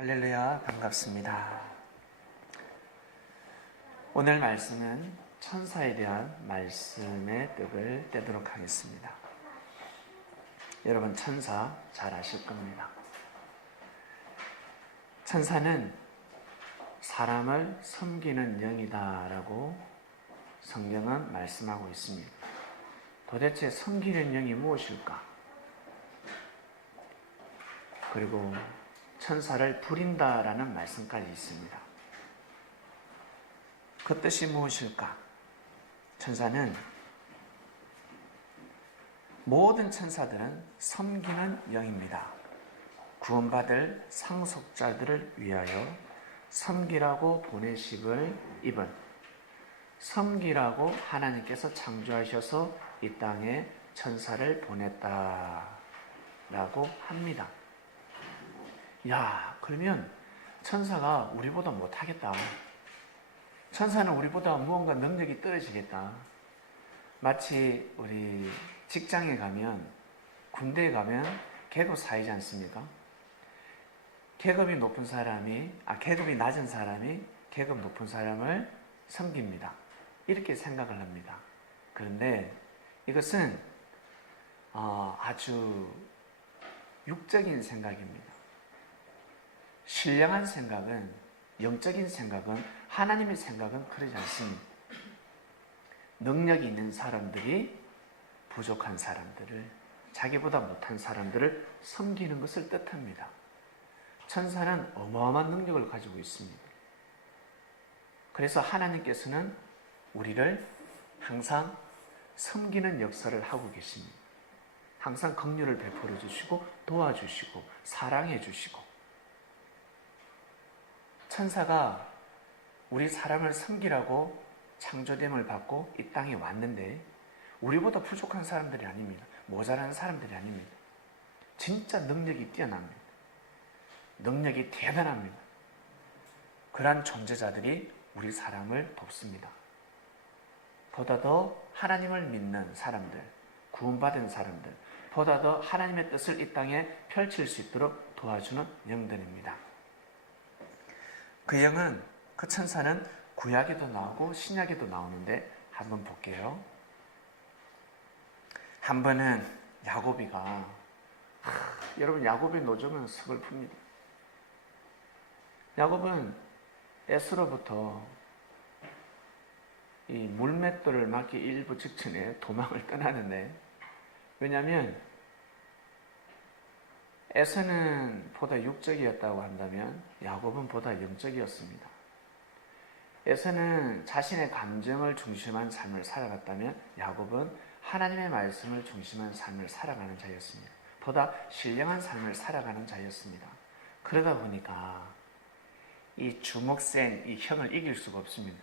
할렐루야, 반갑습니다. 오늘 말씀은 천사에 대한 말씀의 뜻을 떼도록 하겠습니다. 여러분, 천사 잘 아실 겁니다. 천사는 사람을 섬기는 영이다라고 성경은 말씀하고 있습니다. 도대체 섬기는 영이 무엇일까? 그리고 천사를 부린다라는 말씀까지 있습니다. 그 뜻이 무엇일까? 천사는 모든 천사들은 섬기는 영입니다. 구원받을 상속자들을 위하여 섬기라고 보내심을 입은 섬기라고 하나님께서 창조하셔서 이 땅에 천사를 보냈다라고 합니다. 야, 그러면 천사가 우리보다 못하겠다. 천사는 우리보다 무언가 능력이 떨어지겠다. 마치 우리 직장에 가면, 군대에 가면 계급 사이지 않습니까? 계급이 낮은 사람이 계급 높은 사람을 섬깁니다. 이렇게 생각을 합니다. 그런데 이것은 아주 육적인 생각입니다. 신령한 생각은, 영적인 생각은, 하나님의 생각은 그러지 않습니다. 능력이 있는 사람들이 부족한 사람들을, 자기보다 못한 사람들을 섬기는 것을 뜻합니다. 천사는 어마어마한 능력을 가지고 있습니다. 그래서 하나님께서는 우리를 항상 섬기는 역사를 하고 계십니다. 항상 긍휼을 베풀어 주시고 도와주시고 사랑해 주시고, 천사가 우리 사람을 섬기라고 창조됨을 받고 이 땅에 왔는데 우리보다 부족한 사람들이 아닙니다. 모자라는 사람들이 아닙니다. 진짜 능력이 뛰어납니다. 능력이 대단합니다. 그러한 존재자들이 우리 사람을 돕습니다. 보다 더 하나님을 믿는 사람들, 구원받은 사람들, 보다 더 하나님의 뜻을 이 땅에 펼칠 수 있도록 도와주는 영들입니다. 그 천사는 구약에도 나오고 신약에도 나오는데 한번 볼게요. 한 번은 야곱이가, 여러분, 야곱의 노점은 서글픕니다. 야곱은 에서로부터 이 물맷돌을 맞기 일부 직전에 도망을 떠나는데, 왜냐하면 에서는 보다 육적이었다고 한다면 야곱은 보다 영적이었습니다. 에서는 자신의 감정을 중심한 삶을 살아갔다면 야곱은 하나님의 말씀을 중심한 삶을 살아가는 자였습니다. 보다 신령한 삶을 살아가는 자였습니다. 그러다 보니까 이 주먹 센 이 형을 이길 수가 없습니다.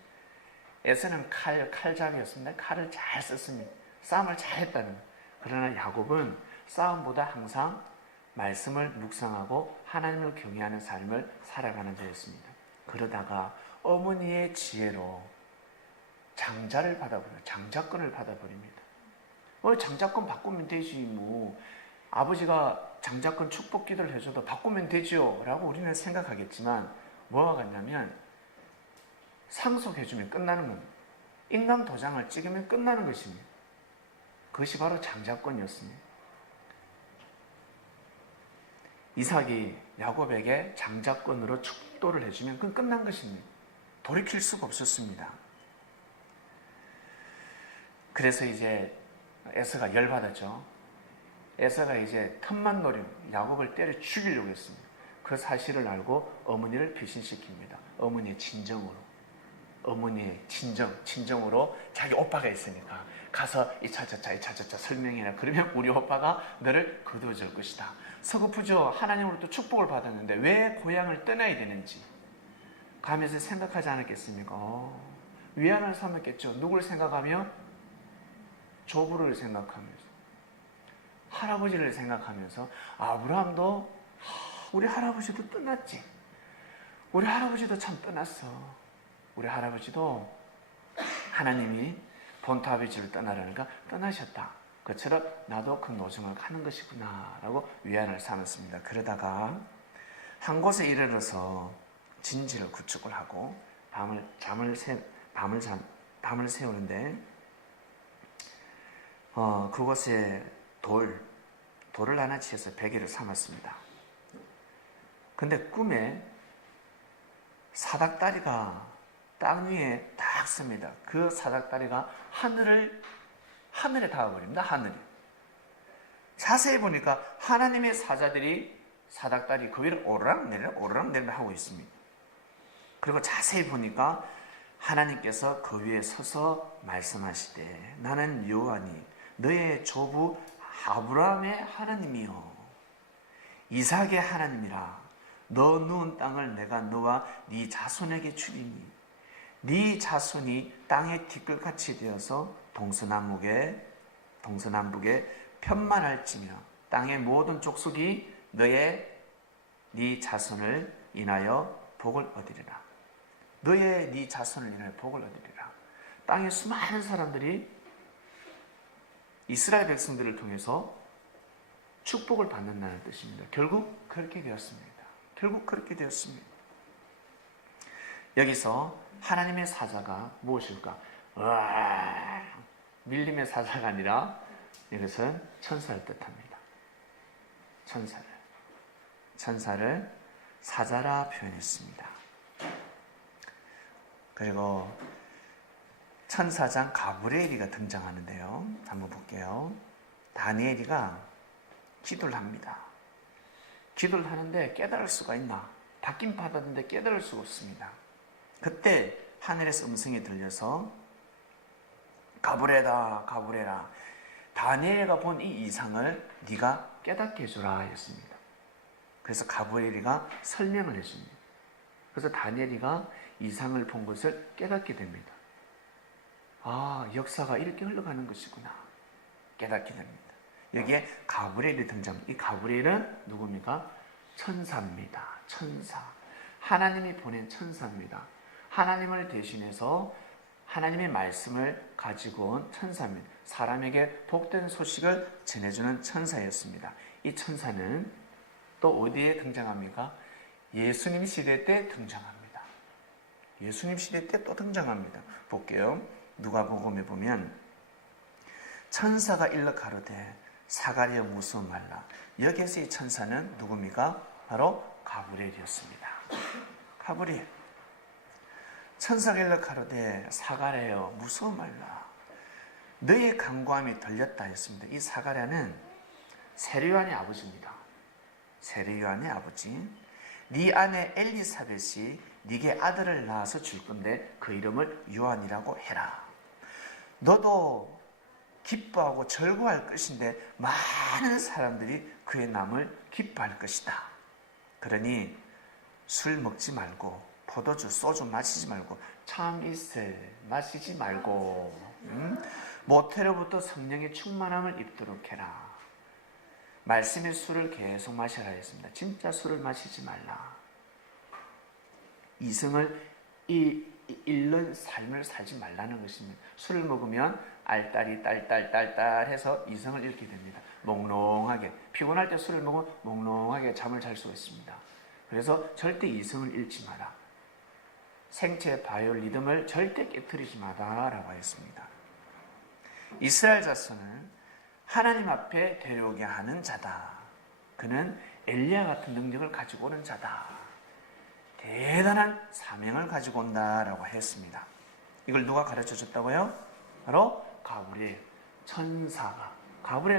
에서는 칼잡이였습니다. 칼을 잘 썼습니다. 싸움을 잘했다는 거예요. 그러나 야곱은 싸움보다 항상 말씀을 묵상하고 하나님을 경외하는 삶을 살아가는 자였습니다. 그러다가 어머니의 지혜로 장자권을 받아버립니다. 장자권 바꾸면 되지, 뭐 아버지가 장자권 축복 기도를 해줘도 바꾸면 되죠 라고 우리는 생각하겠지만, 뭐가 같냐면 상속해주면 끝나는 겁니다. 인감 도장을 찍으면 끝나는 것입니다. 그것이 바로 장자권이었습니다. 이삭이 야곱에게 장자권으로 축도를 해주면 그건 끝난 것입니다. 돌이킬 수가 없었습니다. 그래서 이제 에서가 열받았죠. 에서가 이제 틈만 노리고 야곱을 때려 죽이려고 했습니다. 그 사실을 알고 어머니를 배신시킵니다. 어머니의 친정으로 자기 오빠가 있으니까 가서 이차저차 설명해라. 그러면 우리 오빠가 너를 거두어줄 것이다. 서글프죠. 하나님으로부터 축복을 받았는데 왜 고향을 떠나야 되는지 가면서 생각하지 않았겠습니까? 위안을 삼았겠죠. 누굴 생각하며? 조부를 생각하면서, 할아버지를 생각하면서. 아브라함도 우리 할아버지도 떠났지. 우리 할아버지도 참 떠났어. 우리 할아버지도 하나님이 본토 아버지를 떠나라니까 떠나셨다. 그처럼 나도 그 노정을 가는 것이구나 라고 위안을 삼았습니다. 그러다가 한 곳에 이르러서 진지를 구축을 하고 밤을 세우는데 그곳에 돌을 하나 지어서 베개를 삼았습니다. 근데 꿈에 사닥다리가 땅 위에 딱 씁니다. 그 사닥다리가 하늘에 닿아버립니다. 하늘이. 자세히 보니까 하나님의 사자들이 사닥다리 그 위를 오르락내리락 하고 있습니다. 그리고 자세히 보니까 하나님께서 그 위에 서서 말씀하시되 나는 여호와니 너의 조부 아브라함의 하나님이요 이삭의 하나님이라. 너 누운 땅을 내가 너와 네 자손에게 주리니 네 자손이 땅의 티끌같이 되어서 동서남북에 편만할지며 땅의 모든 족속이 네 자손을 인하여 복을 얻으리라. 네 자손을 인하여 복을 얻으리라. 땅의 수많은 사람들이 이스라엘 백성들을 통해서 축복을 받는다는 뜻입니다. 결국 그렇게 되었습니다. 여기서 하나님의 사자가 무엇일까? 밀림의 사자가 아니라 이것은 천사를 뜻합니다. 천사를 사자라 표현했습니다. 그리고 천사장 가브리엘이가 등장하는데요. 한번 볼게요. 다니엘이가 기도를 합니다. 기도를 하는데 깨달을 수가 있나? 받긴 받았는데 깨달을 수가 없습니다. 그때 하늘에서 음성이 들려서 가브리엘아 다니엘가 본 이 이상을 네가 깨닫게 해주라 했습니다. 그래서 가브리엘이가 설명을 해줍니다. 그래서 다니엘이가 이상을 본 것을 깨닫게 됩니다. 역사가 이렇게 흘러가는 것이구나 깨닫게 됩니다. 여기에 가브리엘이 등장합니다. 이 가브리엘은 누굽니까? 천사입니다. 천사. 하나님이 보낸 천사입니다. 하나님을 대신해서 하나님의 말씀을 가지고 온 천사입니다. 사람에게 복된 소식을 전해주는 천사였습니다. 이 천사는 또 어디에 등장합니까? 예수님 시대 때 등장합니다. 예수님 시대 때 또 등장합니다. 볼게요. 누가복음에 보면 천사가 일러 가로되 사가랴 무서워 말라. 여기에서 이 천사는 누굽니까? 바로 가브리엘이었습니다. 가브리엘. 천사가 일러 가로되 사가랴여 무서워 말라. 너의 간구함이 들렸다 했습니다. 이 사가랴는 세례요한의 아버지입니다. 세례요한의 아버지. 네 아내 엘리사벳이 네게 아들을 낳아서 줄 건데 그 이름을 요한이라고 해라. 너도 기뻐하고 절구할 것인데 많은 사람들이 그의 남을 기뻐할 것이다. 그러니 술 먹지 말고 포도주, 소주 마시지 말고 참이슬 마시지 말고 모태로부터 성령의 충만함을 입도록 해라. 말씀의 술을 계속 마셔라 했습니다. 진짜 술을 마시지 말라. 이성을 잃는 삶을 살지 말라는 것입니다. 술을 먹으면 알딸이 딸딸 해서 이성을 잃게 됩니다. 몽롱하게 피곤할 때 술을 먹으면 몽롱하게 잠을 잘 수가 있습니다. 그래서 절대 이성을 잃지 마라. 생체 바이오 리듬을 절대 깨트리지 마라라고 했습니다. 이스라엘 자손을 하나님 앞에 데려오게 하는 자다. 그는 엘리야 같은 능력을 가지고 오는 자다. 대단한 사명을 가지고 온다라고 했습니다. 이걸 누가 가르쳐 줬다고요? 바로 가브리엘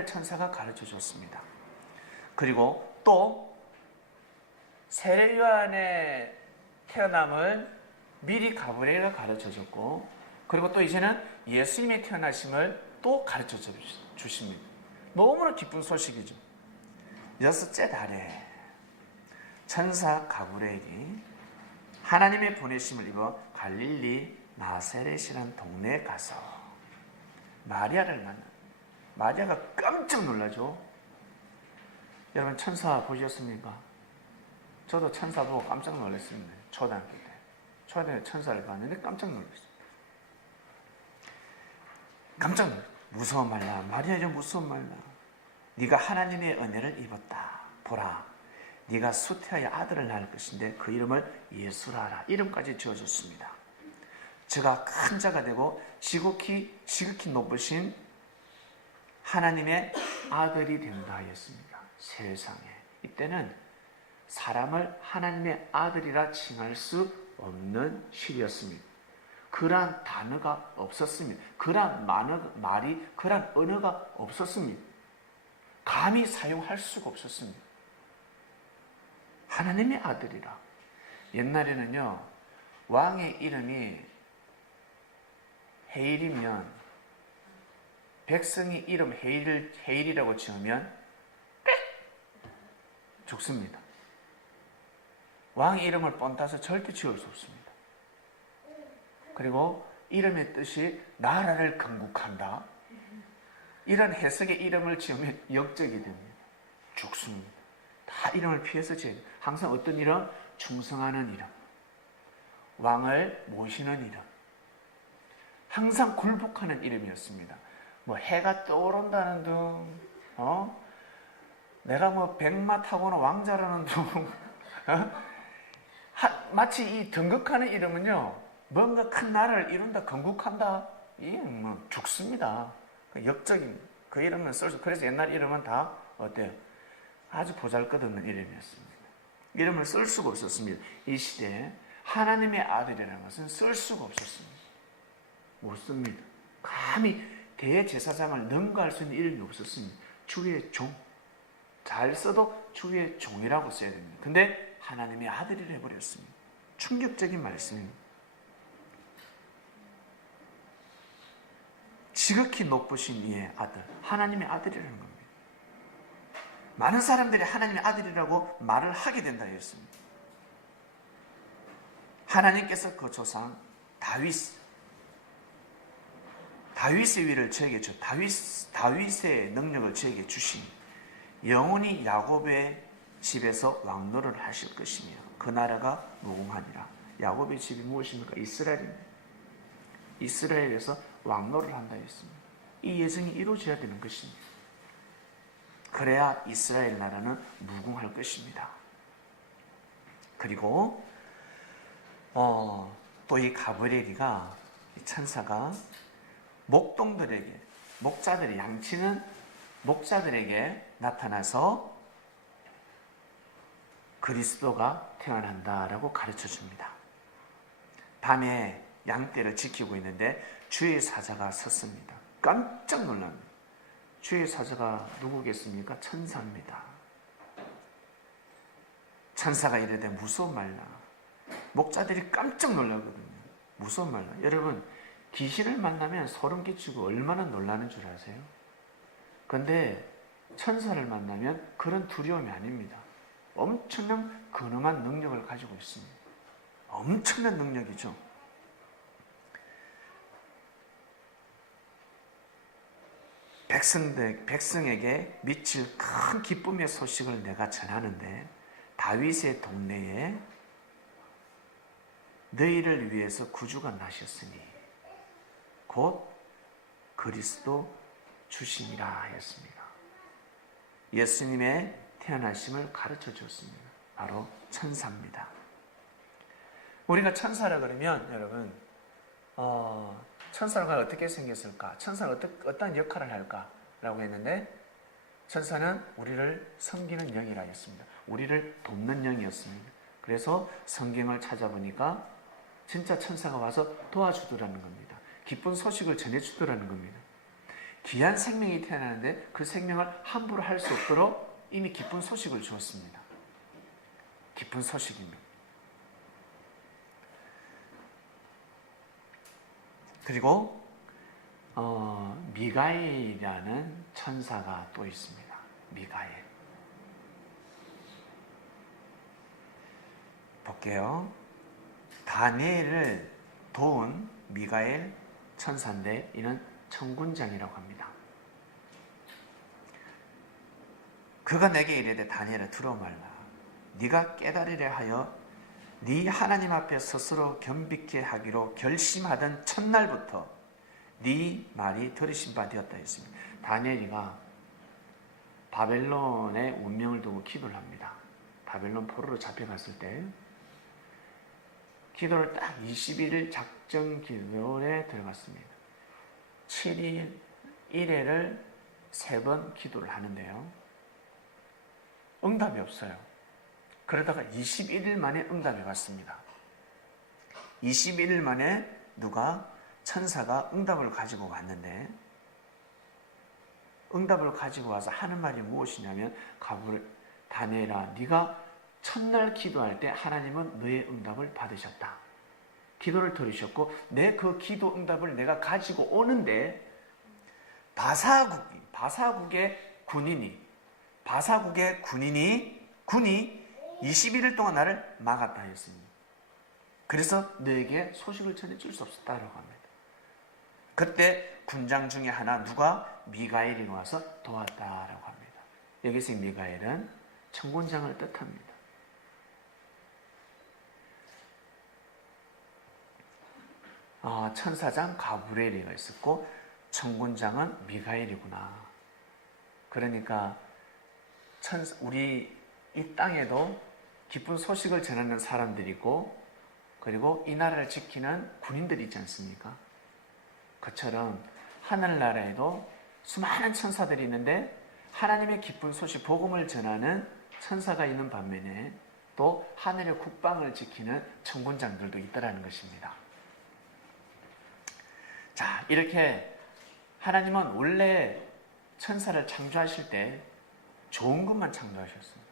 천사가 가르쳐 줬습니다. 그리고 또 세례요한의 태어남을 미리 가브리엘가 가르쳐 줬고, 그리고 또 이제는 예수님의 태어나심을 또 가르쳐 주십니다. 너무나 기쁜 소식이죠. 6째 달에 천사 가브리엘이 하나님의 보내심을 입어 갈릴리 나사렛이라는 동네에 가서 마리아를 만나. 마리아가 깜짝 놀라죠. 여러분 천사 보셨습니까? 저도 천사 보고 깜짝 놀랐습니다. 초등학교 때. 초등학교 때 천사를 봤는데 깜짝 놀랐어요. 깜짝 놀랐어요. 무서워 말라. 마리아 좀 무서워 말라. 네가 하나님의 은혜를 입었다. 보라. 네가 수태하여 아들을 낳을 것인데 그 이름을 예수라 하라. 이름까지 지어줬습니다. 저가 큰 자가 되고 지극히 높으신 하나님의 아들이 된다 하였습니다. 세상에. 이때는 사람을 하나님의 아들이라 칭할 수 없는 시기였습니다. 그러한 단어가 없었습니다. 그러한 말이, 그러한 언어가 없었습니다. 감히 사용할 수가 없었습니다. 하나님의 아들이라. 옛날에는요, 왕의 이름이 헤일이면, 백성이 이름 헤일이라고 지으면 죽습니다. 왕의 이름을 뻔따서 절대 지을 수 없습니다. 그리고 이름의 뜻이 나라를 건국한다. 이런 해석의 이름을 지으면 역적이 됩니다. 죽습니다. 다 이름을 피해서 지어요. 항상 어떤 이름? 충성하는 이름. 왕을 모시는 이름. 항상 굴복하는 이름이었습니다. 뭐 해가 떠오른다는 둥, 내가 뭐 백마 타고는 왕자라는 둥, 마치 이 등극하는 이름은요, 뭔가 큰 나라를 이룬다, 건국한다, 이게 뭐 죽습니다. 역적입니다. 그 이름은 쓸 수, 그래서 옛날 이름은 다 어때요? 아주 보잘것없는 이름이었습니다. 이름을 쓸 수가 없었습니다. 이 시대에 하나님의 아들이라는 것은 쓸 수가 없었습니다. 못 씁니다. 감히 대제사장을 능가할 수 있는 이름이 없었습니다. 주의 종. 잘 써도 주의 종이라고 써야 됩니다. 근데 하나님의 아들이라 해버렸습니다. 충격적인 말씀입니다. 지극히 높으신 이의 아들, 하나님의 아들이라는 겁니다. 많은 사람들이 하나님의 아들이라고 말을 하게 된다 했습니다. 하나님께서 그 조상 다윗의 위를 저에게 주, 다윗의 능력을 저에게 주시니 영원히 야곱의 집에서 왕노를 하실 것이며 그 나라가 무궁하니라. 야곱의 집이 무엇입니까? 이스라엘입니다. 이스라엘에서 왕노를 한다 했습니다. 이 예정이 이루어져야 되는 것입니다. 그래야 이스라엘 나라는 무궁할 것입니다. 그리고 또 이 가브리엘이가, 이 천사가 목동들에게, 목자들이 양치는 목자들에게 나타나서 그리스도가 태어난다라고 가르쳐 줍니다. 밤에 양떼를 지키고 있는데 주의 사자가 섰습니다. 깜짝 놀랍니다. 주의 사자가 누구겠습니까? 천사입니다. 천사가 이르되 무서운 말라. 목자들이 깜짝 놀라거든요. 무서운 말라. 여러분, 귀신을 만나면 소름 끼치고 얼마나 놀라는 줄 아세요? 그런데 천사를 만나면 그런 두려움이 아닙니다. 엄청난 근엄한 능력을 가지고 있습니다. 엄청난 능력이죠. 백성에게 미칠 큰 기쁨의 소식을 내가 전하는데 다윗의 동네에 너희를 위해서 구주가 나셨으니 곧 그리스도 주심이라 하였습니다. 예수님의 태어나심을 가르쳐 주었습니다. 바로 천사입니다. 우리가 천사라 그러면 여러분, 천사가 어떻게 생겼을까? 천사는 어떤 역할을 할까라고 했는데, 천사는 우리를 섬기는 영이라 했습니다. 우리를 돕는 영이었습니다. 그래서 성경을 찾아보니까 진짜 천사가 와서 도와주더라는 겁니다. 기쁜 소식을 전해주더라는 겁니다. 귀한 생명이 태어나는데 그 생명을 함부로 할 수 없도록 이미 기쁜 소식을 주었습니다. 기쁜 소식입니다. 그리고 미가엘이라는 천사가 또 있습니다. 미가엘. 볼게요. 다니엘을 도운 미가엘 천사인데 이는 천군장이라고 합니다. 그가 내게 이르되 다니엘아 들어 말라. 네가 깨달으려 하여 네 하나님 앞에 스스로 겸비케 하기로 결심하던 첫날부터 네 말이 들으신 바 되었다 했습니다. 다니엘이가 바벨론의 운명을 두고 기도를 합니다. 바벨론 포로로 잡혀갔을 때 기도를 딱 21일 작정 기도에 들어갔습니다. 7일 1회를 3번 기도를 하는데요. 응답이 없어요. 그러다가 21일 만에 응답이 왔습니다. 21일 만에 누가 천사가 응답을 가지고 왔는데 응답을 가지고 와서 하는 말이 무엇이냐면 다니엘아 네가 첫날 기도할 때 하나님은 너의 응답을 받으셨다. 기도를 들으셨고 내 그 기도 응답을 내가 가지고 오는데 바사국의 군인이 군이 21일 동안 나를 막았다 했습니다. 그래서 너에게 소식을 전해줄 수 없었다라고 합니다. 그때 군장 중에 하나 누가 미가엘이 와서 도왔다라고 합니다. 여기서 미가엘은 청군장을 뜻합니다. 천사장 가브리엘이가 있었고 청군장은 미가엘이구나. 그러니까 우리 이 땅에도 기쁜 소식을 전하는 사람들이 있고 그리고 이 나라를 지키는 군인들이 있지 않습니까? 그처럼 하늘나라에도 수많은 천사들이 있는데 하나님의 기쁜 소식, 복음을 전하는 천사가 있는 반면에 또 하늘의 국방을 지키는 청군장들도 있다는 것입니다. 자, 이렇게 하나님은 원래 천사를 창조하실 때 좋은 것만 창조하셨습니다.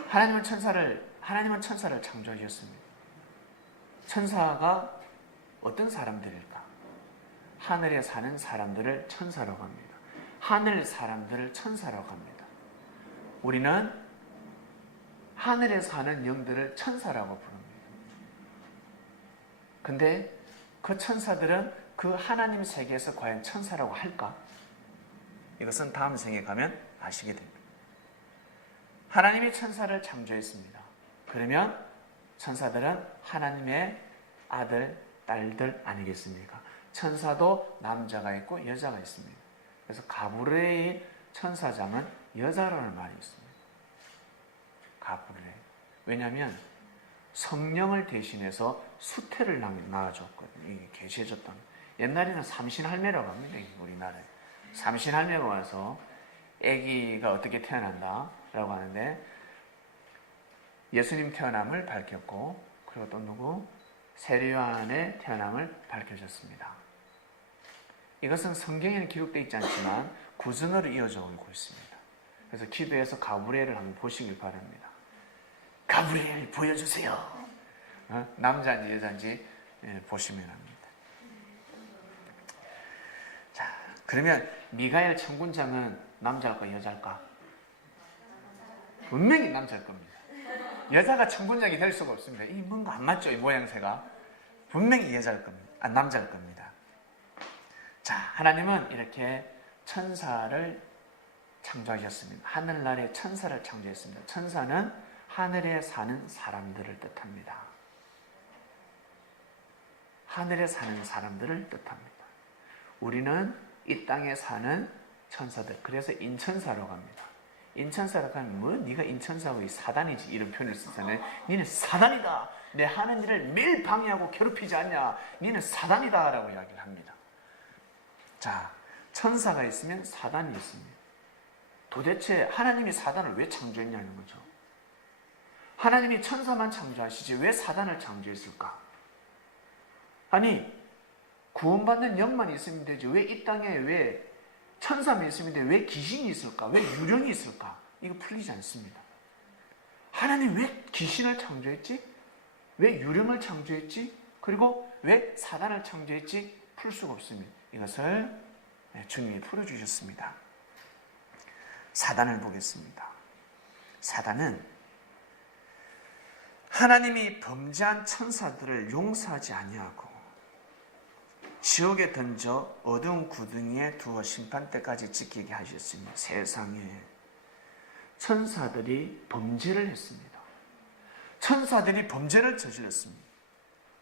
하나님은 천사를 창조하셨습니다. 천사가 어떤 사람들일까? 하늘에 사는 사람들을 천사라고 합니다. 하늘 사람들을 천사라고 합니다. 우리는 하늘에 사는 영들을 천사라고 부릅니다. 근데 그 천사들은 그 하나님 세계에서 과연 천사라고 할까? 이것은 다음 생에 가면 아시게 됩니다. 하나님이 천사를 창조했습니다. 그러면 천사들은 하나님의 아들, 딸들 아니겠습니까? 천사도 남자가 있고 여자가 있습니다. 그래서 가브리엘 천사장은 여자라는 말이 있습니다. 가브리엘. 왜냐하면 성령을 대신해서 수태를 낳아줬거든요. 이게 계시해줬던. 옛날에는 삼신할매라고 합니다. 우리나라에. 삼신할매가 와서 아기가 어떻게 태어난다 라고 하는데 예수님 태어남을 밝혔고 그리고 또 누구? 세례요한의 태어남을 밝혀줬습니다. 이것은 성경에는 기록되어 있지 않지만 구전으로 이어져 오고 있습니다. 그래서 기도해서 가브리엘을 한번 보시길 바랍니다. 가브리엘 보여주세요. 남자인지 여자인지 보시면 합니다. 자, 그러면 미가엘 청군장은 남자일까 여자일까? 분명히 남자일 겁니다. 여자가 청군장이 될 수가 없습니다. 이 뭔가 안 맞죠? 이 모양새가. 분명히 여자일 겁니다. 남자일 겁니다. 자, 하나님은 이렇게 천사를 창조하셨습니다. 하늘나라에 천사를 창조했습니다. 천사는 하늘에 사는 사람들을 뜻합니다. 하늘에 사는 사람들을 뜻합니다. 우리는 이 땅에 사는 천사들, 그래서 인천사라고 합니다. 인천사라고 하면 뭐 네가 인천사고 사단이지 이런 표현을 쓰잖아요. 니는 사단이다. 내 하는 일을 매일 방해하고 괴롭히지 않냐. 니는 사단이다 라고 이야기를 합니다. 자, 천사가 있으면 사단이 있습니다. 도대체 하나님이 사단을 왜 창조했냐는 거죠. 하나님이 천사만 창조하시지 왜 사단을 창조했을까? 아니, 구원받는 영만 있으면 되지 왜 이 땅에 왜 천사만 있으면 되지 왜 귀신이 있을까? 왜 유령이 있을까? 이거 풀리지 않습니다. 하나님 왜 귀신을 창조했지? 왜 유령을 창조했지? 그리고 왜 사단을 창조했지? 풀 수가 없습니다. 이것을 주님이 풀어주셨습니다. 사단을 보겠습니다. 사단은 하나님이 범죄한 천사들을 용서하지 아니하고 지옥에 던져 어두운 구덩이에 두어 심판 때까지 지키게 하셨습니다. 세상에 천사들이 범죄를 했습니다. 천사들이 범죄를 저질렀습니다.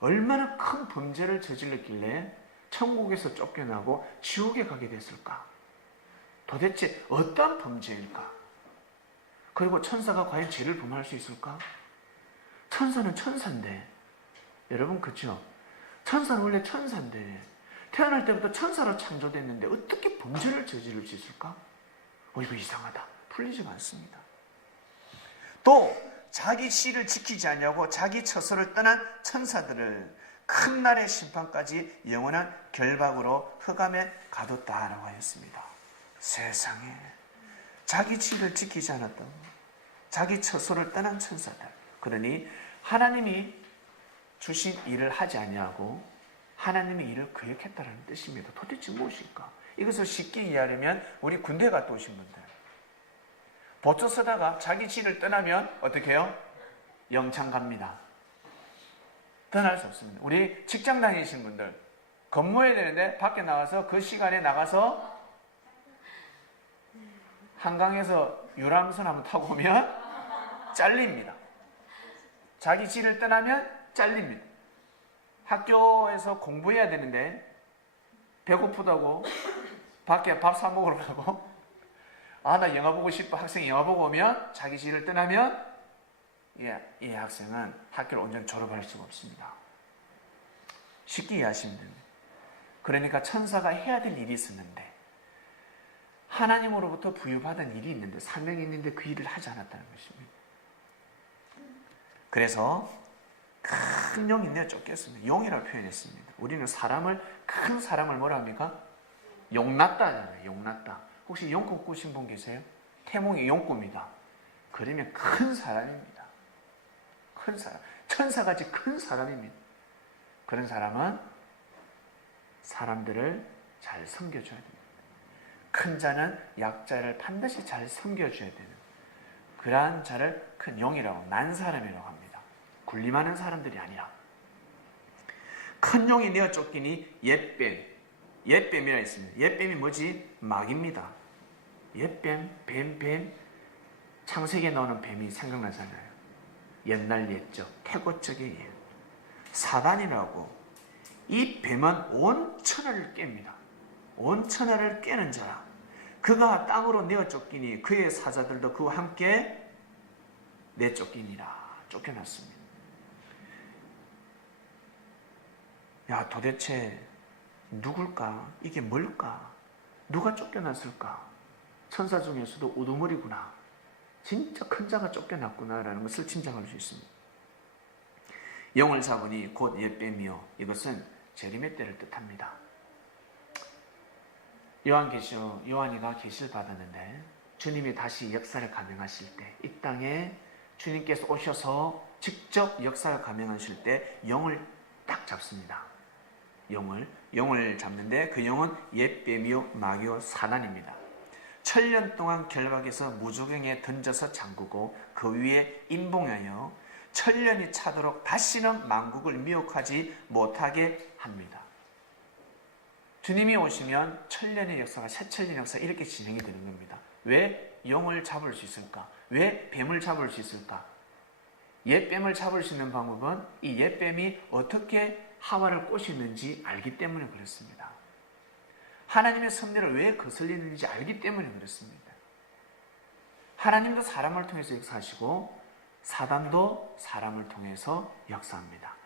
얼마나 큰 범죄를 저질렀길래 천국에서 쫓겨나고 지옥에 가게 됐을까? 도대체 어떤 범죄일까? 그리고 천사가 과연 죄를 범할 수 있을까? 천사는 천사인데, 여러분 그렇죠? 천사는 원래 천사인데 태어날 때부터 천사로 창조됐는데 어떻게 범죄를 저지를 수 있을까? 이거 이상하다. 풀리지가 않습니다. 또 자기 씨를 지키지 않냐고 자기 처소를 떠난 천사들을 큰 날의 심판까지 영원한 결박으로 흑암에 가뒀다라고 하였습니다. 세상에, 자기 씨를 지키지 않았던 자기 처소를 떠난 천사들, 그러니 하나님이 주신 일을 하지 아니하고 하나님의 일을 거역했다는 뜻입니다. 도대체 무엇일까? 이것을 쉽게 이해하려면 우리 군대 갔다 오신 분들, 보초 서다가 자기 집을 떠나면 어떻게 해요? 영창 갑니다. 떠날 수 없습니다. 우리 직장 다니신 분들, 근무해야 되는데 밖에 나가서 그 시간에 나가서 한강에서 유람선 한번 타고 오면 잘립니다. 자기 집을 떠나면 잘립니다. 학교에서 공부해야 되는데 배고프다고 밖에 밥 사 먹으러 가고, 나 영화 보고 싶어. 학생이 영화 보고 오면 자기 집을 떠나면 이 학생은 학교를 온전히 졸업할 수가 없습니다. 쉽게 이해하시면 됩니다. 그러니까 천사가 해야 될 일이 있었는데, 하나님으로부터 부여받은 일이 있는데, 사명이 있는데 그 일을 하지 않았다는 것입니다. 그래서 큰 용이 내어 쫓겼습니다. 용이라고 표현했습니다. 우리는 큰 사람을 뭐라 합니까? 용났다잖아요. 용났다. 혹시 용꿈 꾸신 분 계세요? 태몽이 용꿈이다. 그러면 큰 사람입니다. 큰 사람. 천사같이 큰 사람입니다. 그런 사람은 사람들을 잘 섬겨줘야 됩니다. 큰 자는 약자를 반드시 잘 섬겨줘야 되는 그러한 자를 큰 용이라고, 난 사람이라고 합니다. 군림하는 사람들이 아니라. 큰 용이 내어 쫓기니 옛뱀이라 했습니다. 옛뱀이 뭐지? 마귀입니다. 옛뱀, 뱀, 창세기에 나오는 뱀이 생각나잖아요. 옛날 옛적, 태고적의 옛. 사단이라고. 이 뱀은 온 천하를 깹니다. 온 천하를 깨는 자라. 그가 땅으로 내어 쫓기니 그의 사자들도 그와 함께 내쫓기니라. 쫓겨났습니다. 도대체 누굴까? 이게 뭘까? 누가 쫓겨났을까? 천사 중에서도 우두머리구나. 진짜 큰 자가 쫓겨났구나라는 것을 짐작할 수 있습니다. 영을 잡으니 곧 옛뱀이요. 이것은 재림의 때를 뜻합니다. 요한이가 계시를 받았는데, 주님이 다시 역사를 감행하실 때, 이 땅에 주님께서 오셔서 직접 역사를 감행하실 때 영을 딱 잡습니다. 영을 잡는데 그 영은 옛뱀이요 마귀요 사단입니다. 1000년 동안 결박해서 무조경에 던져서 잠그고 그 위에 인봉하여 1000년이 차도록 다시는 만국을 미혹하지 못하게 합니다. 주님이 오시면 1000년의 역사가 새 1000년 역사 이렇게 진행이 되는 겁니다. 왜 영을 잡을 수 있을까? 왜 뱀을 잡을 수 있을까? 옛뱀을 잡을 수 있는 방법은 이 옛뱀이 어떻게 하와를 꼬시는지 알기 때문에 그렇습니다. 하나님의 섭리를 왜 거슬리는지 알기 때문에 그렇습니다. 하나님도 사람을 통해서 역사하시고 사단도 사람을 통해서 역사합니다.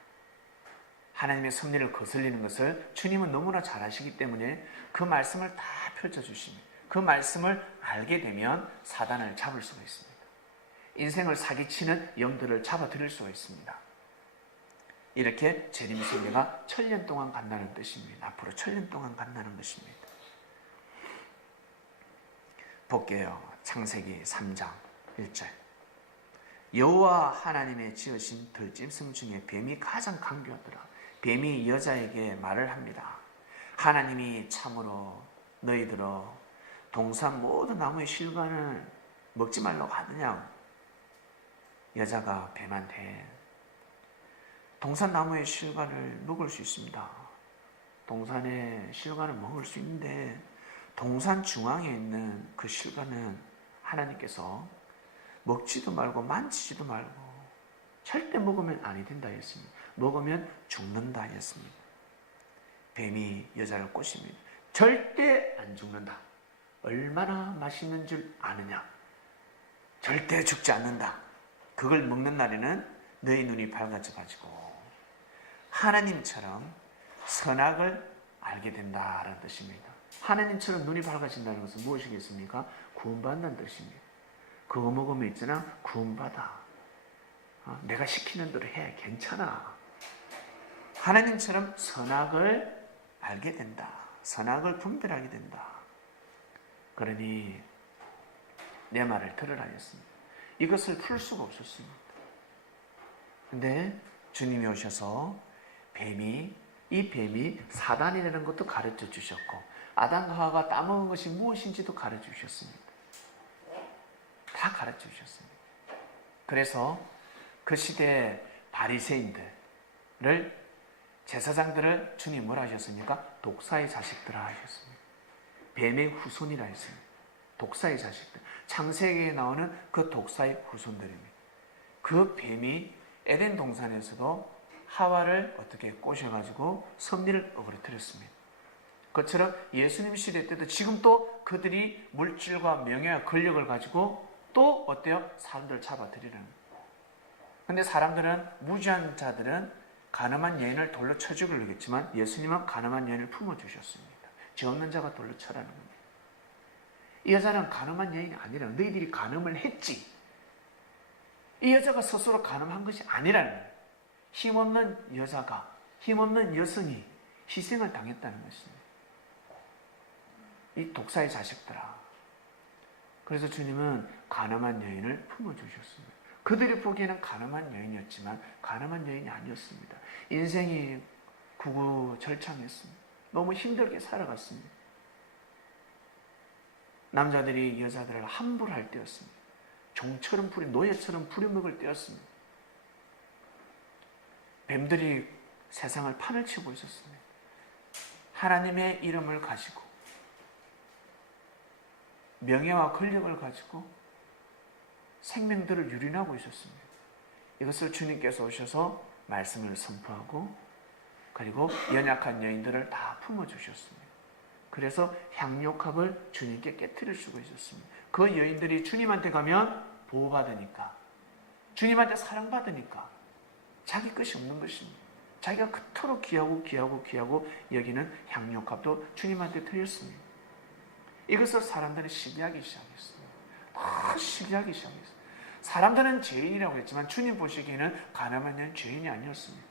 하나님의 섭리를 거슬리는 것을 주님은 너무나 잘 아시기 때문에 그 말씀을 다 펼쳐주십니다. 그 말씀을 알게 되면 사단을 잡을 수가 있습니다. 인생을 사기치는 영들을 잡아들일 수가 있습니다. 이렇게 재림 세계가 1000년 동안 간다는 뜻입니다. 앞으로 1000년 동안 간다는 것입니다. 볼게요. 창세기 3장 1절. 여호와 하나님의 지으신 들짐승 중에 뱀이 가장 강교하더라. 뱀이 여자에게 말을 합니다. 하나님이 참으로 너희들어 동산 모든 나무의 실과는 먹지 말라고 하더냐고. 여자가 뱀한테 동산 나무의 실과를 먹을 수 있습니다. 동산의 실과는 먹을 수 있는데 동산 중앙에 있는 그 실과는 하나님께서 먹지도 말고 만지지도 말고 절대 먹으면 아니 된다 했습니다. 먹으면 죽는다 했습니다. 뱀이 여자를 꼬십니다. 절대 안 죽는다. 얼마나 맛있는 줄 아느냐. 절대 죽지 않는다. 그걸 먹는 날에는 너희 눈이 밝아져 가지고 하나님처럼 선악을 알게 된다라는 뜻입니다. 하나님처럼 눈이 밝아진다는 것은 무엇이겠습니까? 구원받는다는 뜻입니다. 그거 먹으면 있잖아, 구원받아. 내가 시키는 대로 해. 괜찮아. 하나님처럼 선악을 알게 된다. 선악을 분별하게 된다. 그러니 내 말을 들으라 했습니다. 이것을 풀 수가 없었습니다. 근데 주님이 오셔서 이 뱀이 사단이라는 것도 가르쳐 주셨고 아담과 하와가 따먹은 것이 무엇인지도 가르쳐 주셨습니다. 다 가르쳐 주셨습니다. 그래서 그 시대 바리새인들을 제사장들을 주님 뭐라 하셨습니까? 독사의 자식들아 하셨습니다. 뱀의 후손이라 했습니다. 독사의 자식들. 창세기에 나오는 그 독사의 후손들입니다. 그 뱀이 에덴 동산에서도 하와를 어떻게 꼬셔가지고 섭리를 어그러뜨렸습니다. 그것처럼 예수님 시대 때도 지금 또 그들이 물질과 명예와 권력을 가지고 또 어때요? 사람들을 잡아들이는 거예요. 근데 사람들은 무지한 자들은 가늠한 여인을 돌로 쳐 죽이려겠지만 예수님은 가늠한 여인을 품어주셨습니다. 죄 없는 자가 돌로 쳐라는 겁니다. 이 여자는 가늠한 여인이 아니라 너희들이 가늠을 했지. 이 여자가 스스로 가늠한 것이 아니라는 거예요. 힘없는 여자가, 힘없는 여성이 희생을 당했다는 것입니다. 이 독사의 자식들아. 그래서 주님은 가늠한 여인을 품어주셨습니다. 그들이 보기에는 가늠한 여인이었지만 가늠한 여인이 아니었습니다. 인생이 구구절창했습니다. 너무 힘들게 살아갔습니다. 남자들이 여자들을 함부로 할 때였습니다. 종처럼 노예처럼 부려먹을 때였습니다. 뱀들이 세상을 판을 치고 있었습니다. 하나님의 이름을 가지고 명예와 권력을 가지고 생명들을 유린하고 있었습니다. 이것을 주님께서 오셔서 말씀을 선포하고 그리고 연약한 여인들을 다 품어주셨습니다. 그래서 향유옥합을 주님께 깨뜨릴 수가 있었습니다. 그 여인들이 주님한테 가면 보호받으니까, 주님한테 사랑받으니까 자기 것이 없는 것입니다. 자기가 그토록 귀하고 여기는 향유옥합도 주님한테 드렸습니다. 이것을 사람들이 시기하기 시작했습니다. 시기하기 시작했습니다. 사람들은 죄인이라고 했지만 주님 보시기에는 가늠한 여인 죄인이 아니었습니다.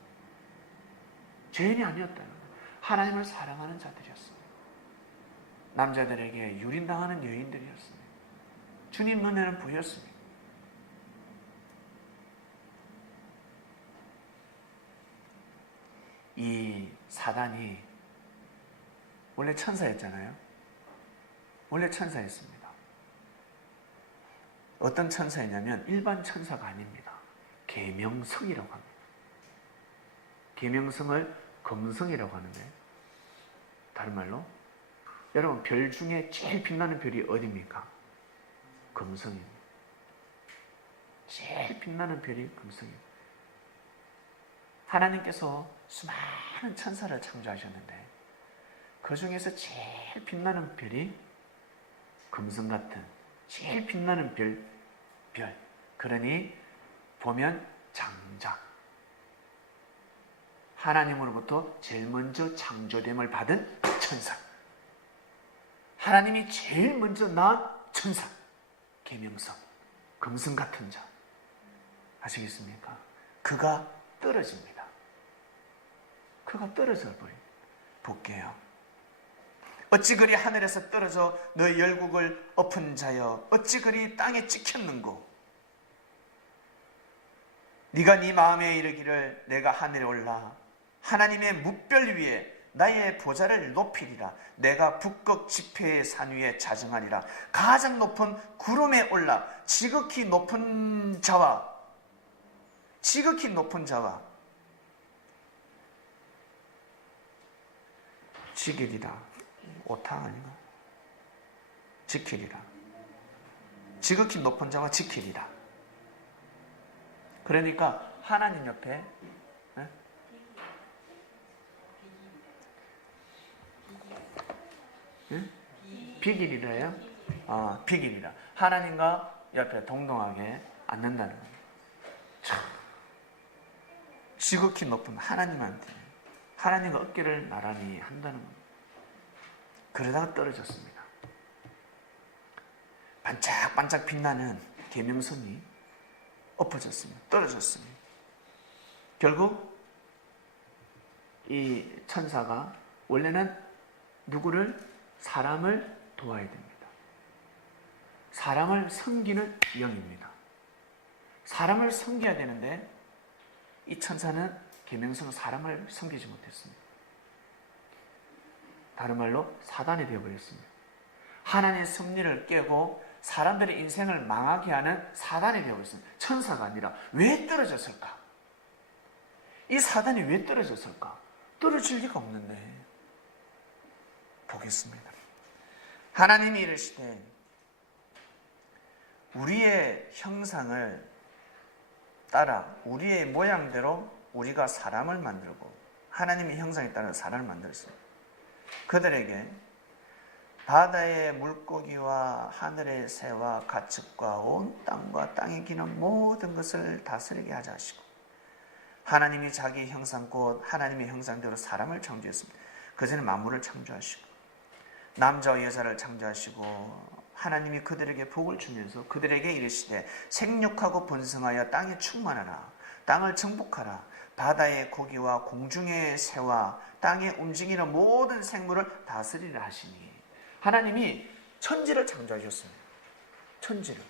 죄인이 아니었다는 거예요. 하나님을 사랑하는 자들이었습니다. 남자들에게 유린당하는 여인들이었습니다. 주님 눈에는 보였습니다. 이 사단이 원래 천사였잖아요. 원래 천사였습니다. 어떤 천사였냐면 일반 천사가 아닙니다. 계명성이라고 합니다. 계명성을 금성이라고 하는데 다른 말로 여러분 별 중에 제일 빛나는 별이 어디입니까? 금성입니다. 제일 빛나는 별이 금성입니다. 하나님께서 수많은 천사를 창조하셨는데 그 중에서 제일 빛나는 별이 금성 같은 제일 빛나는 별. 그러니 보면 장작. 하나님으로부터 제일 먼저 창조됨을 받은 천사. 하나님이 제일 먼저 낳은 천사. 계명성. 금성 같은 자. 아시겠습니까? 그가 떨어집니다. 그가 떨어져 버립니다. 볼게요. 어찌 그리 하늘에서 떨어져 너희 열국을 엎은 자여 어찌 그리 땅에 찍혔는고 네가 네 마음에 이르기를 내가 하늘에 올라 하나님의 뭇별 위에 나의 보좌를 높이리라. 내가 북극 지폐의 산 위에 자정하리라. 가장 높은 구름에 올라 지극히 높은 자와 지키리라. 오타 아닌가? 지키리라. 지극히 높은 자와 지키리라. 그러니까 하나님 옆에 비길이라요? 비길이라. 하나님과 옆에 동동하게 앉는다는 겁니다. 참, 지극히 높은 하나님한테 하나님과 어깨를 나란히 한다는 겁니다. 그러다가 떨어졌습니다. 반짝반짝 빛나는 계명선이 엎어졌습니다. 떨어졌습니다. 결국 이 천사가 원래는 누구를? 사람을 도와야 됩니다. 사람을 섬기는 영입니다. 사람을 섬겨야 되는데 이 천사는 계명성은 사람을 섬기지 못했습니다. 다른 말로 사단이 되어버렸습니다. 하나님의 섭리를 깨고 사람들의 인생을 망하게 하는 사단이 되어버렸습니다. 천사가 아니라. 왜 떨어졌을까? 이 사단이 왜 떨어졌을까? 떨어질 리가 없는데. 보겠습니다. 하나님이 이르시되 우리의 형상을 따라 우리의 모양대로 우리가 사람을 만들고, 하나님의 형상에 따라 사람을 만들었습니다. 그들에게 바다의 물고기와 하늘의 새와 가축과 온 땅과 땅에 기는 모든 것을 다스리게 하자 하시고, 하나님이 자기 형상 곧 하나님의 형상대로 사람을 창조했습니다. 그전에 만물을 창조하시고 남자와 여자를 창조하시고 하나님이 그들에게 복을 주면서 그들에게 이르시되 생육하고 번성하여 땅에 충만하라. 땅을 정복하라. 바다의 고기와 공중의 새와 땅에 움직이는 모든 생물을 다스리라 하시니. 하나님이 천지를 창조하셨습니다. 천지를.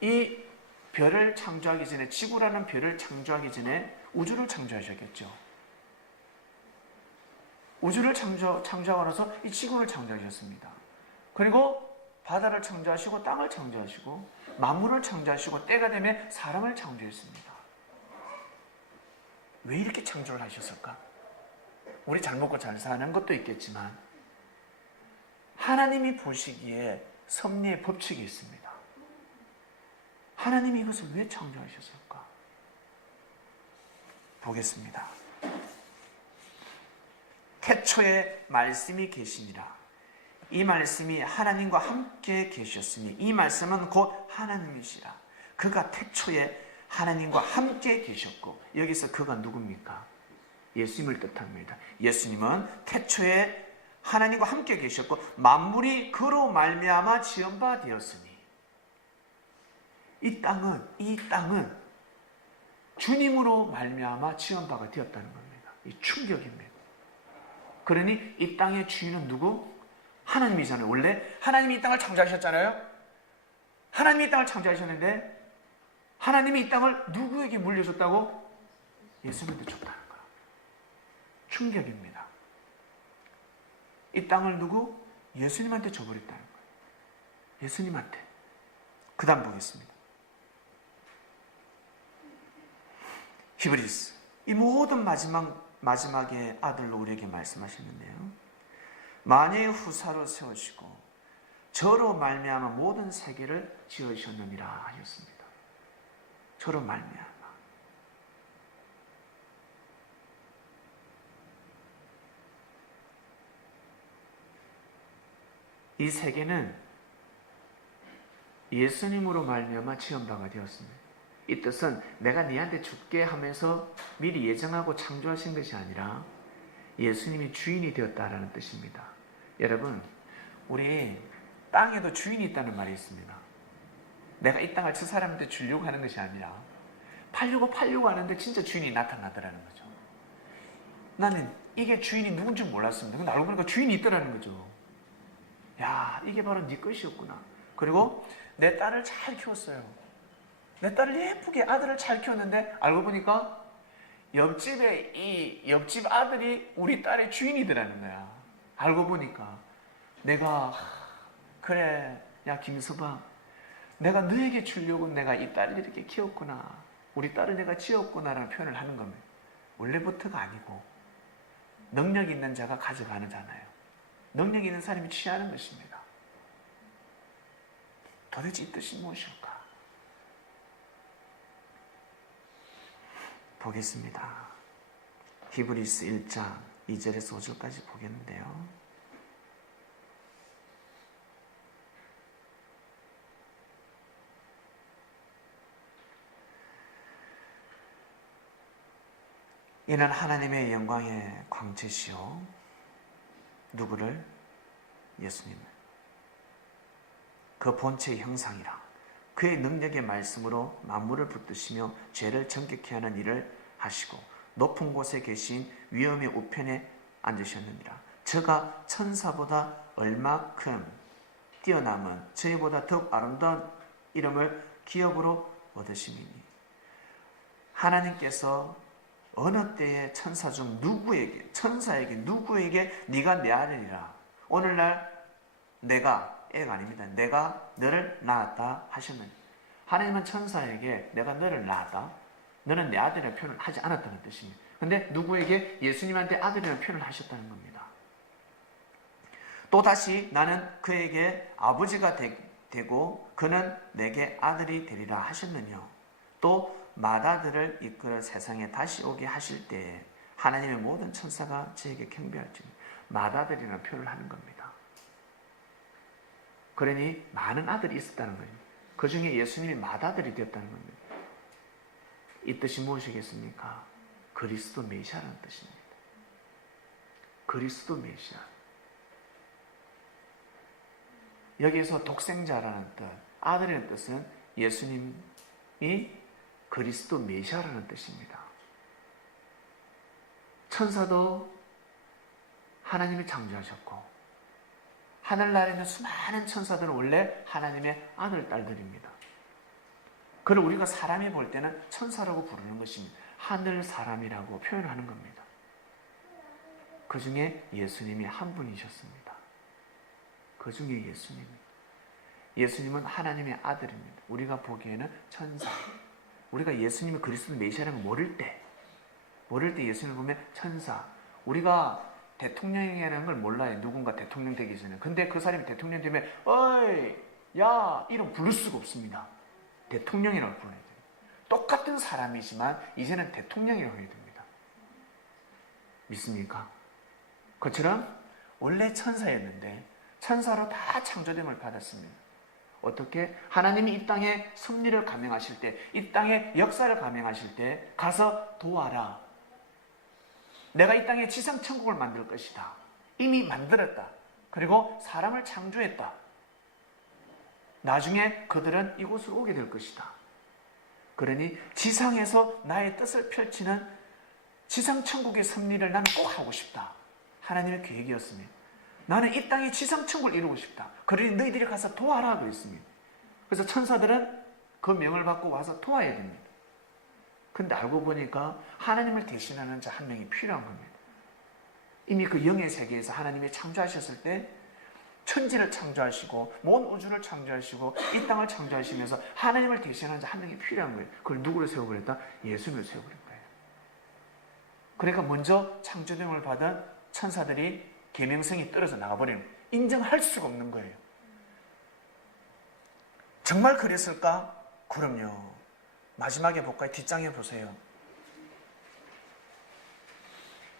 이 별을 창조하기 전에, 지구라는 별을 창조하기 전에 우주를 창조하셨겠죠. 우주를 창조하고 나서 이 지구를 창조하셨습니다. 그리고 바다를 창조하시고 땅을 창조하시고 만물을 창조하시고 때가 되면 사람을 창조했습니다. 왜 이렇게 창조를 하셨을까? 우리 잘 먹고 잘 사는 것도 있겠지만 하나님이 보시기에 섭리의 법칙이 있습니다. 하나님이 이것을 왜 창조하셨을까? 보겠습니다. 태초에 말씀이 계시니라. 이 말씀이 하나님과 함께 계셨으니 이 말씀은 곧 하나님이시라. 그가 태초에 하나님과 함께 계셨고, 여기서 그가 누굽니까? 예수님을 뜻합니다. 예수님은 태초에 하나님과 함께 계셨고 만물이 그로 말미암아 지은 바 되었으니, 이 땅은 주님으로 말미암아 지은 바가 되었다는 겁니다. 이 충격입니다. 그러니 이 땅의 주인은 누구? 하나님이잖아요. 원래 하나님이 이 땅을 창조하셨잖아요. 하나님이 이 땅을 창조하셨는데 하나님이 이 땅을 누구에게 물려줬다고? 예수님한테 줬다는 거예요. 충격입니다. 이 땅을 누구? 예수님한테 줘버렸다는 거예요. 예수님한테. 그 다음 보겠습니다. 히브리스. 이 모든 마지막에 아들로 우리에게 말씀하셨는데요. 마녀의 후사로 세우시고 저로 말미암아 모든 세계를 지으셨느니라 하셨습니다. 저로 말미암아. 이 세계는 예수님으로 말미암아 지은 바가 되었습니다. 이 뜻은 내가 네한테 줄게 하면서 미리 예정하고 창조하신 것이 아니라 예수님이 주인이 되었다라는 뜻입니다. 여러분, 우리 땅에도 주인이 있다는 말이 있습니다. 내가 이 땅을 저 사람한테 주려고 하는 것이 아니라 팔려고 하는데 진짜 주인이 나타나더라는 거죠. 나는 이게 주인이 누군지 몰랐습니다. 근데 알고 보니까 주인이 있더라는 거죠. 야, 이게 바로 네 것이었구나. 그리고 내 딸을 잘 키웠어요. 내 딸을 예쁘게, 아들을 잘 키웠는데 알고 보니까 옆집에 이 옆집 아들이 우리 딸의 주인이더라는 거야. 알고 보니까 내가 그래, 야 김서방, 내가 너에게 주려고 내가 이 딸을 이렇게 키웠구나, 우리 딸을 내가 지었구나라는 표현을 하는 겁니다. 원래부터가 아니고 능력 있는 자가 가져가는잖아요. 능력 있는 사람이 취하는 것입니다. 도대체 이 뜻이 무엇일까? 보겠습니다. 히브리스 1장 2절에서 5절까지 보겠는데요. 이는 하나님의 영광의 광채시요. 누구를? 예수님. 그 본체의 형상이라. 그의 능력의 말씀으로 만물을 붙드시며 죄를 정결케 하는 일을 하시고 높은 곳에 계신 위엄의 우편에 앉으셨느니라. 저가 천사보다 얼마큼 뛰어남은 저희보다 더욱 아름다운 이름을 기업으로 얻으심이니. 하나님께서 어느 때에 천사 중 누구에게, 천사에게 누구에게 네가 내 아들이라, 오늘날 내가, 애가 아닙니다, 내가 너를 낳았다 하셨느니. 하나님은 천사에게 내가 너를 낳았다, 너는 내 아들이라는 표현을 하지 않았다는 뜻입니다. 근데 누구에게? 예수님한테 아들이라는 표현을 하셨다는 겁니다. 또다시 나는 그에게 아버지가 되고 그는 내게 아들이 되리라 하셨느뇨. 또 맏아들을 이끌어 세상에 다시 오게 하실 때에 하나님의 모든 천사가 저에게 경배할지니. 맏아들이라는 표현을 하는 겁니다. 그러니 많은 아들이 있었다는 거예요. 그 중에 예수님이 맏아들이 되었다는 겁니다. 이 뜻이 무엇이겠습니까? 그리스도 메시아라는 뜻입니다. 그리스도 메시아. 여기에서 독생자라는 뜻, 아들이라는 뜻은 예수님이 그리스도 메시아라는 뜻입니다. 천사도 하나님이 창조하셨고 하늘나라에 있는 수많은 천사들은 원래 하나님의 아들, 딸들입니다. 그걸 우리가 사람이 볼 때는 천사라고 부르는 것입니다. 하늘 사람이라고 표현하는 겁니다. 그 중에 예수님이 한 분이셨습니다. 그 중에 예수님은 하나님의 아들입니다. 우리가 보기에는 천사. 우리가 예수님이 그리스도 메시아라는 걸 모를 때 예수님을 보면 천사. 우리가 대통령이라는 걸 몰라요. 누군가 대통령 되기 전에. 근데 그 사람이 대통령 되면 어이, 야, 이름 부를 수가 없습니다. 대통령이라고 불러야 돼요. 똑같은 사람이지만 이제는 대통령이라고 해야 됩니다. 믿습니까? 그처럼 원래 천사였는데 천사로 다 창조됨을 받았습니다. 어떻게? 하나님이 이 땅에 섭리를 감행하실 때, 이 땅에 역사를 감행하실 때 가서 도와라. 내가 이 땅에 지상천국을 만들 것이다. 이미 만들었다. 그리고 사람을 창조했다. 나중에 그들은 이곳으로 오게 될 것이다. 그러니 지상에서 나의 뜻을 펼치는 지상천국의 섭리를 나는 꼭 하고 싶다. 하나님의 계획이었습니다. 나는 이 땅에 지상천국을 이루고 싶다. 그러니 너희들이 가서 도와라 그랬습니다. 그래서 천사들은 그 명을 받고 와서 도와야 됩니다. 근데 알고 보니까 하나님을 대신하는 자 한 명이 필요한 겁니다. 이미 그 영의 세계에서 하나님이 창조하셨을 때 천지를 창조하시고 먼 우주를 창조하시고 이 땅을 창조하시면서 하나님을 대신하는 자 한 명이 필요한 거예요. 그걸 누구를 세워버렸다? 예수님을 세워버린 거예요. 그러니까 먼저 창조됨을 받은 천사들이 계명성이 떨어져 나가버리는 거예요. 인정할 수가 없는 거예요. 정말 그랬을까? 그럼요. 마지막에 볼까요? 뒷장에 보세요.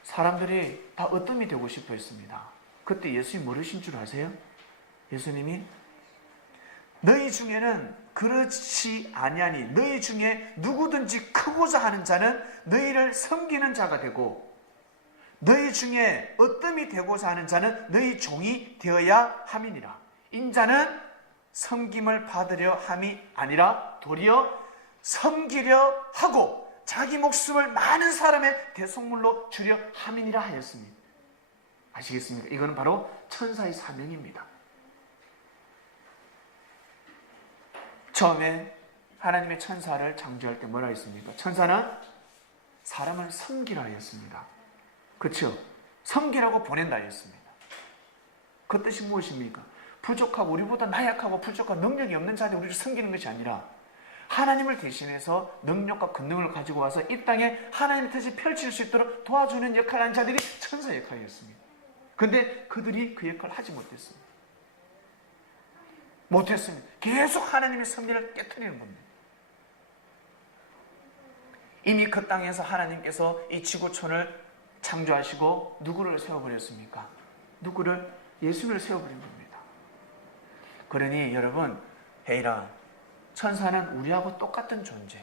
사람들이 다 어떤 이 되고 싶어 했습니다. 그때 예수님이 뭐르신 줄 아세요? 예수님이 너희 중에는 그렇지 아니하니 너희 중에 누구든지 크고자 하는 자는 너희를 섬기는 자가 되고 너희 중에 어뜸이 되고자 하는 자는 너희 종이 되어야 함이니라. 인자는 섬김을 받으려 함이 아니라 도리어 섬기려 하고 자기 목숨을 많은 사람의 대속물로 주려 함이니라 하였습니다. 아시겠습니까? 이거는 바로 천사의 사명입니다. 처음에 하나님의 천사를 창조할 때 뭐라 했습니까? 천사는 사람을 섬기라 했습니다. 그렇죠? 섬기라고 보낸다 했습니다. 그 뜻이 무엇입니까? 부족하고 우리보다 나약하고 부족하고 능력이 없는 자들이 우리를 섬기는 것이 아니라 하나님을 대신해서 능력과 권능을 가지고 와서 이 땅에 하나님의 뜻을 펼칠 수 있도록 도와주는 역할을 하는 자들이 천사 역할이었습니다. 근데 그들이 그 역할을 하지 못했습니다. 계속 하나님의 섭리를 깨트리는 겁니다. 이미 그 땅에서 하나님께서 이 지구촌을 창조하시고 누구를 세워버렸습니까? 누구를? 예수를 세워버린 겁니다. 그러니 여러분, 헤이라, 천사는 우리하고 똑같은 존재.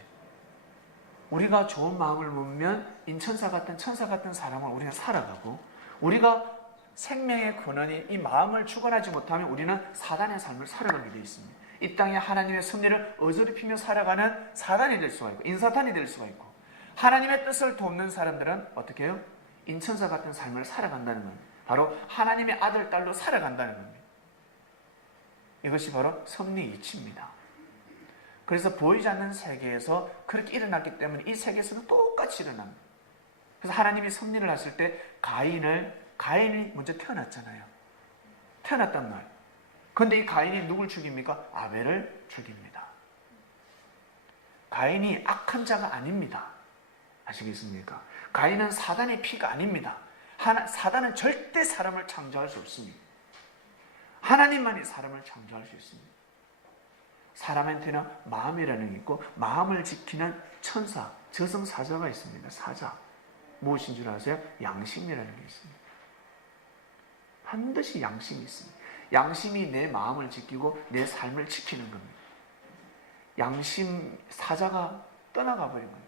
우리가 좋은 마음을 먹으면 인천사 같은 천사 같은 사람을 우리가 살아가고, 우리가 생명의 근원이 이 마음을 주관하지 못하면 우리는 사단의 삶을 살아가게 되어 있습니다. 이 땅에 하나님의 섭리를 어지럽히며 살아가는 사단이 될 수가 있고, 인사탄이 될 수가 있고, 하나님의 뜻을 돕는 사람들은 어떻게 해요? 인천사 같은 삶을 살아간다는 겁니다. 바로 하나님의 아들, 딸로 살아간다는 겁니다. 이것이 바로 섭리 이치입니다. 그래서 보이지 않는 세계에서 그렇게 일어났기 때문에 이 세계에서도 똑같이 일어납니다. 그래서 하나님이 섭리를 하실 때 가인이 먼저 태어났잖아요. 태어났단 말이에요. 그런데 이 가인이 누굴 죽입니까? 아벨을 죽입니다. 가인이 악한 자가 아닙니다. 아시겠습니까? 가인은 사단의 피가 아닙니다. 사단은 절대 사람을 창조할 수 없습니다. 하나님만이 사람을 창조할 수 있습니다. 사람한테는 마음이라는 게 있고, 마음을 지키는 천사, 저승사자가 있습니다. 사자. 무엇인 줄 아세요? 양심이라는 게 있습니다. 반드시 양심이 있습니다. 양심이 내 마음을 지키고 내 삶을 지키는 겁니다. 양심 사자가 떠나가 버린 겁니다.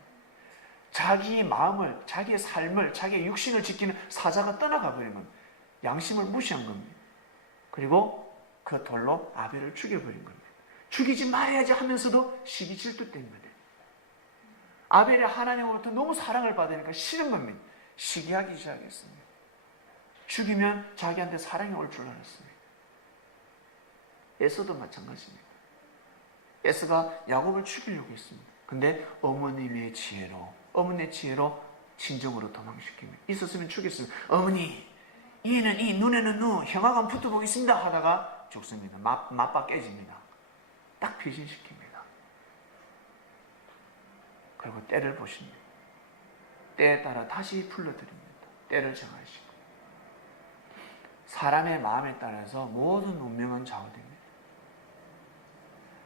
자기 마음을, 자기의 삶을, 자기의 육신을 지키는 사자가 떠나가 버린 겁니다. 양심을 무시한 겁니다. 그리고 그 돌로 아벨을 죽여버린 겁니다. 죽이지 말아야지 하면서도 시기 질투 때문에 아벨이 하나님으로부터 너무 사랑을 받으니까 싫은 겁니다. 시기하기 시작했습니다. 죽이면 자기한테 사랑이 올 줄 알았습니다. 에서도 마찬가지입니다. 에서가 야곱을 죽이려고 했습니다. 근데 어머니의 지혜로 진정으로 도망시킵니다. 있었으면 죽였습니다. 어머니, 이는 이, 눈에는 눈, 형아가 한번 붙어보겠습니다 하다가 죽습니다. 맞박 깨집니다. 딱 피신시킵니다. 그리고 때를 보십니다. 때에 따라 다시 불러드립니다. 때를 정하시고. 사람의 마음에 따라서 모든 운명은 좌우됩니다.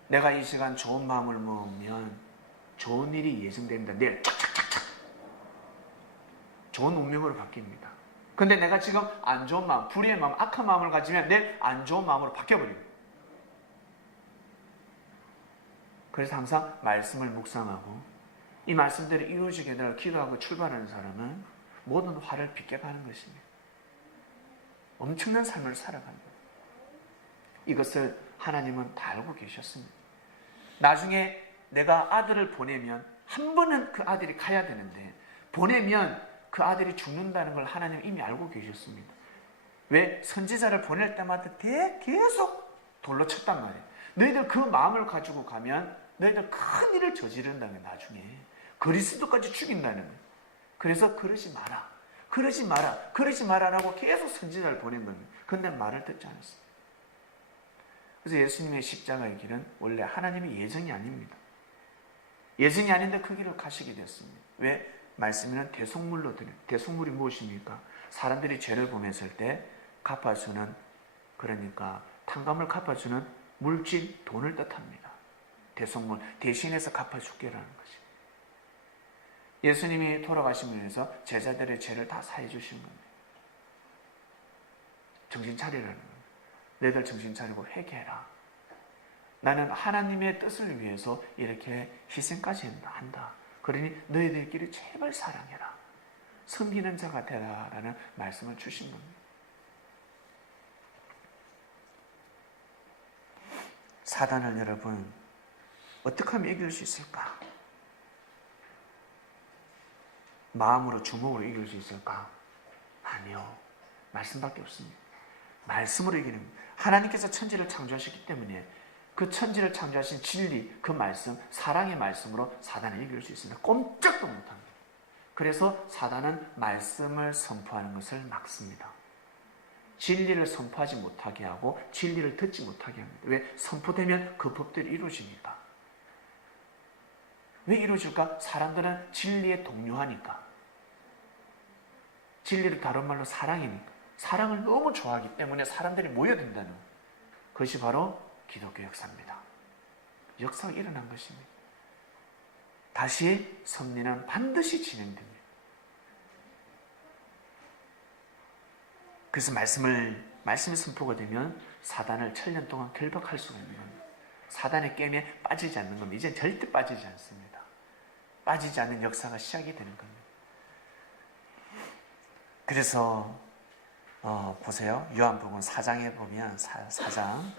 내가 이 시간 좋은 마음을 먹으면 좋은 일이 예정됩니다. 내일 착착착착 좋은 운명으로 바뀝니다. 근데 내가 지금 안 좋은 마음, 불의의 마음, 악한 마음을 가지면 내일 안 좋은 마음으로 바뀌어버립니다. 그래서 항상 말씀을 묵상하고 이 말씀대로 이루어지게 해달라고 기도하고 출발하는 사람은 모든 화를 비껴가는 것입니다. 엄청난 삶을 살아갑니다. 이것을 하나님은 다 알고 계셨습니다. 나중에 내가 아들을 보내면 한 번은 그 아들이 가야 되는데 보내면 그 아들이 죽는다는 걸 하나님은 이미 알고 계셨습니다. 왜? 선지자를 보낼 때마다 계속 돌로 쳤단 말이에요. 너희들 그 마음을 가지고 가면 너희들 큰 일을 저지른다는 거예요. 나중에 그리스도까지 죽인다는 거예요. 그래서 그러지 마라라고 계속 선지자를 보낸 겁니다. 그런데 말을 듣지 않았어요. 그래서 예수님의 십자가의 길은 원래 하나님의 예정이 아닙니다. 예정이 아닌데 그 길을 가시게 됐습니다. 왜? 말씀에는 대속물로 드려요. 대속물이 무엇입니까? 사람들이 죄를 범했을 때 갚아주는, 그러니까 탕감을 갚아주는 물질, 돈을 뜻합니다. 대속물, 대신해서 갚아줄게라는 것입니다. 예수님이 돌아가심을 위해서 제자들의 죄를 다 사해 주신 겁니다. 정신 차리라는 겁니다. 너희들 정신 차리고 회개해라. 나는 하나님의 뜻을 위해서 이렇게 희생까지 한다. 그러니 너희들끼리 제발 사랑해라. 섬기는 자가 되라라는 말씀을 주신 겁니다. 사단을 여러분 어떻게 하면 이길 수 있을까? 마음으로, 주먹으로 이길 수 있을까? 아니요. 말씀밖에 없습니다. 말씀으로 이기는 겁니다. 하나님께서 천지를 창조하셨기 때문에 그 천지를 창조하신 진리, 그 말씀, 사랑의 말씀으로 사단을 이길 수 있습니다. 꼼짝도 못합니다. 그래서 사단은 말씀을 선포하는 것을 막습니다. 진리를 선포하지 못하게 하고 진리를 듣지 못하게 합니다. 왜? 선포되면 그 법들이 이루어지니까. 왜 이루어질까? 사람들은 진리에 동요하니까. 진리를 다른 말로 사랑이니까. 사랑을 너무 좋아하기 때문에 사람들이 모여든다는 것이 바로 기독교 역사입니다. 역사가 일어난 것입니다. 다시 섭리는 반드시 진행됩니다. 그래서 말씀이 선포가 되면 사단을 7년 동안 결박할 수가 있는 겁니다. 사단의 게임에 빠지지 않는 겁니다. 이제 절대 빠지지 않습니다. 빠지지 않는 역사가 시작이 되는 겁니다. 그래서 보세요. 요한복음 4장에 보면 4장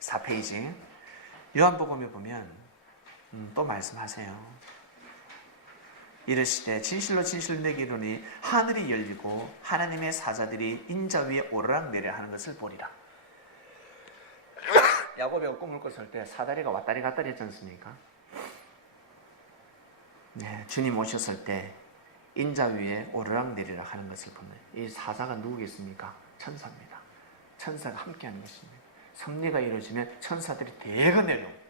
4페이지 요한복음에 보면 또 말씀하세요. 이르시되 진실로 진실로 내게 이르노니 하늘이 열리고 하나님의 사자들이 인자 위에 오르락내리락 하는 것을 보리라. 야곱이 꿈을 꿨을 때 사다리가 왔다리 갔다리 했지 않습니까? 네, 주님 오셨을 때 인자 위에 오르락내리락 하는 것을 보는 이 사자가 누구겠습니까? 천사입니다. 천사가 함께하는 것입니다. 섭리가 이루어지면 천사들이 대거 내려옵니다.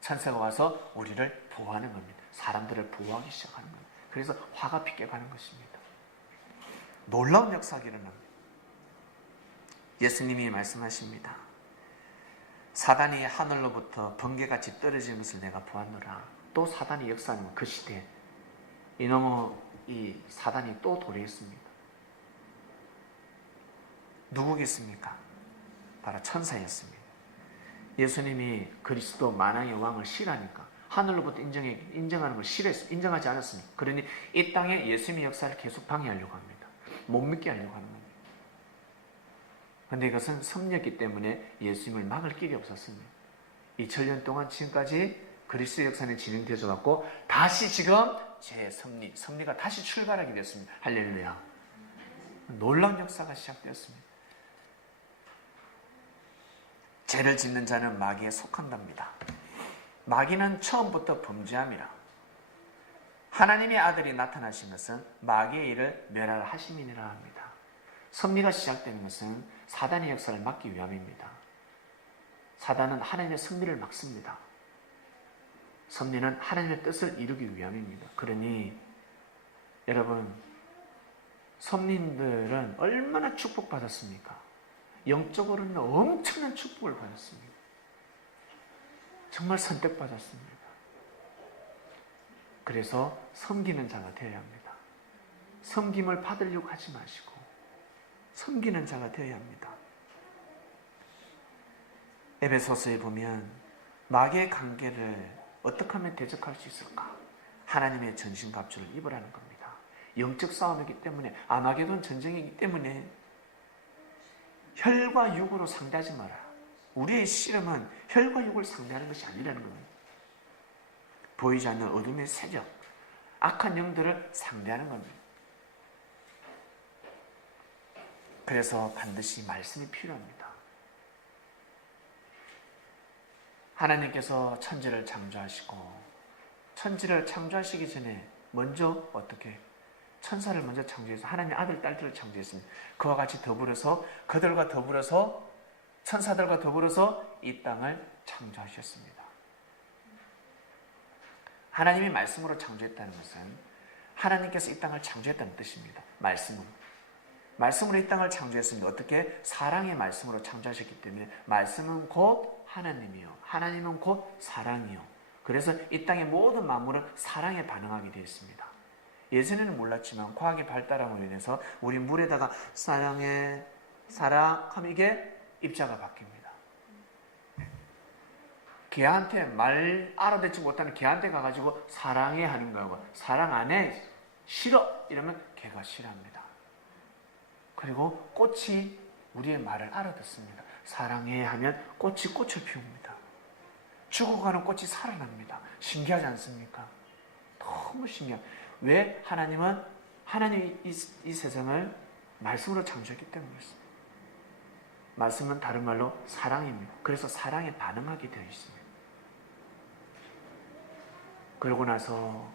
천사가 와서 우리를 보호하는 겁니다. 사람들을 보호하기 시작하는 겁니다. 그래서 화가 피껴가는 것입니다. 놀라운 역사가 일어납니다. 예수님이 말씀하십니다. 사단이 하늘로부터 번개같이 떨어지는 것을 내가 보았노라. 또 사단이 역사하는 그 시대에 이 사단이 또 도래했습니다. 누구겠습니까? 바로 천사였습니다. 예수님이 그리스도 만왕의 왕을 싫어하니까 하늘로부터 인정하는 걸 싫어했어요. 인정하지 않았습니다. 그러니 이 땅에 예수님의 역사를 계속 방해하려고 합니다. 못 믿게 하려고 하는 겁니다. 그런데 이것은 섭리였기 때문에 예수님을 막을 길이 없었습니다. 2000년 동안 지금까지 그리스도의 역사는 진행되어져 왔고 다시 지금 섭리가 다시 출발하게 됐습니다. 할렐루야. 놀라운 역사가 시작되었습니다. 죄를 짓는 자는 마귀에 속한답니다. 마귀는 처음부터 범죄함이라. 하나님의 아들이 나타나신 것은 마귀의 일을 멸하라 하심이니라 합니다. 섭리가 시작되는 것은 사단의 역사를 막기 위함입니다. 사단은 하나님의 섭리를 막습니다. 섭리는 하나님의 뜻을 이루기 위함입니다. 그러니 여러분, 섭리인들은 얼마나 축복받았습니까? 영적으로는 엄청난 축복을 받았습니다. 정말 선택받았습니다. 그래서 섬기는 자가 되어야 합니다. 섬김을 받으려고 하지 마시고 섬기는 자가 되어야 합니다. 에베소서에 보면 마귀의 관계를 어떻게 하면 대적할 수 있을까? 하나님의 전신갑주를 입으라는 겁니다. 영적 싸움이기 때문에, 아마게돈 전쟁이기 때문에 혈과 육으로 상대하지 마라. 우리의 씨름은 혈과 육을 상대하는 것이 아니라는 겁니다. 보이지 않는 어둠의 세력, 악한 영들을 상대하는 겁니다. 그래서 반드시 말씀이 필요합니다. 하나님께서 천지를 창조하시고 천지를 창조하시기 전에 먼저 어떻게 천사를 먼저 창조해서 하나님의 아들, 딸들을 창조했습니다. 그와 같이 더불어서 그들과 더불어서 천사들과 더불어서 이 땅을 창조하셨습니다. 하나님이 말씀으로 창조했다는 것은 하나님께서 이 땅을 창조했다는 뜻입니다. 말씀으로 이 땅을 창조했습니다. 어떻게? 사랑의 말씀으로 창조하셨기 때문에 말씀은 곧 하나님이요, 하나님은 곧 사랑이요. 그래서 이 땅의 모든 만물은 사랑에 반응하게 되어 있습니다. 예전에는 몰랐지만 과학의 발달함으로 인해서 우리 물에다가 사랑해, 사랑하면 이게 입자가 바뀝니다. 개한테 말 알아듣지 못하는 개한테 가가지고 사랑해 하는 거하고 사랑 안 해, 싫어 이러면 개가 싫어합니다. 그리고 꽃이 우리의 말을 알아듣습니다. 사랑해 하면 꽃이 꽃을 피웁니다. 죽어가는 꽃이 살아납니다. 신기하지 않습니까? 너무 신기합니다. 왜? 하나님이 이 세상을 말씀으로 창조했기 때문이었습니다. 말씀은 다른 말로 사랑입니다. 그래서 사랑에 반응하게 되어 있습니다. 그러고 나서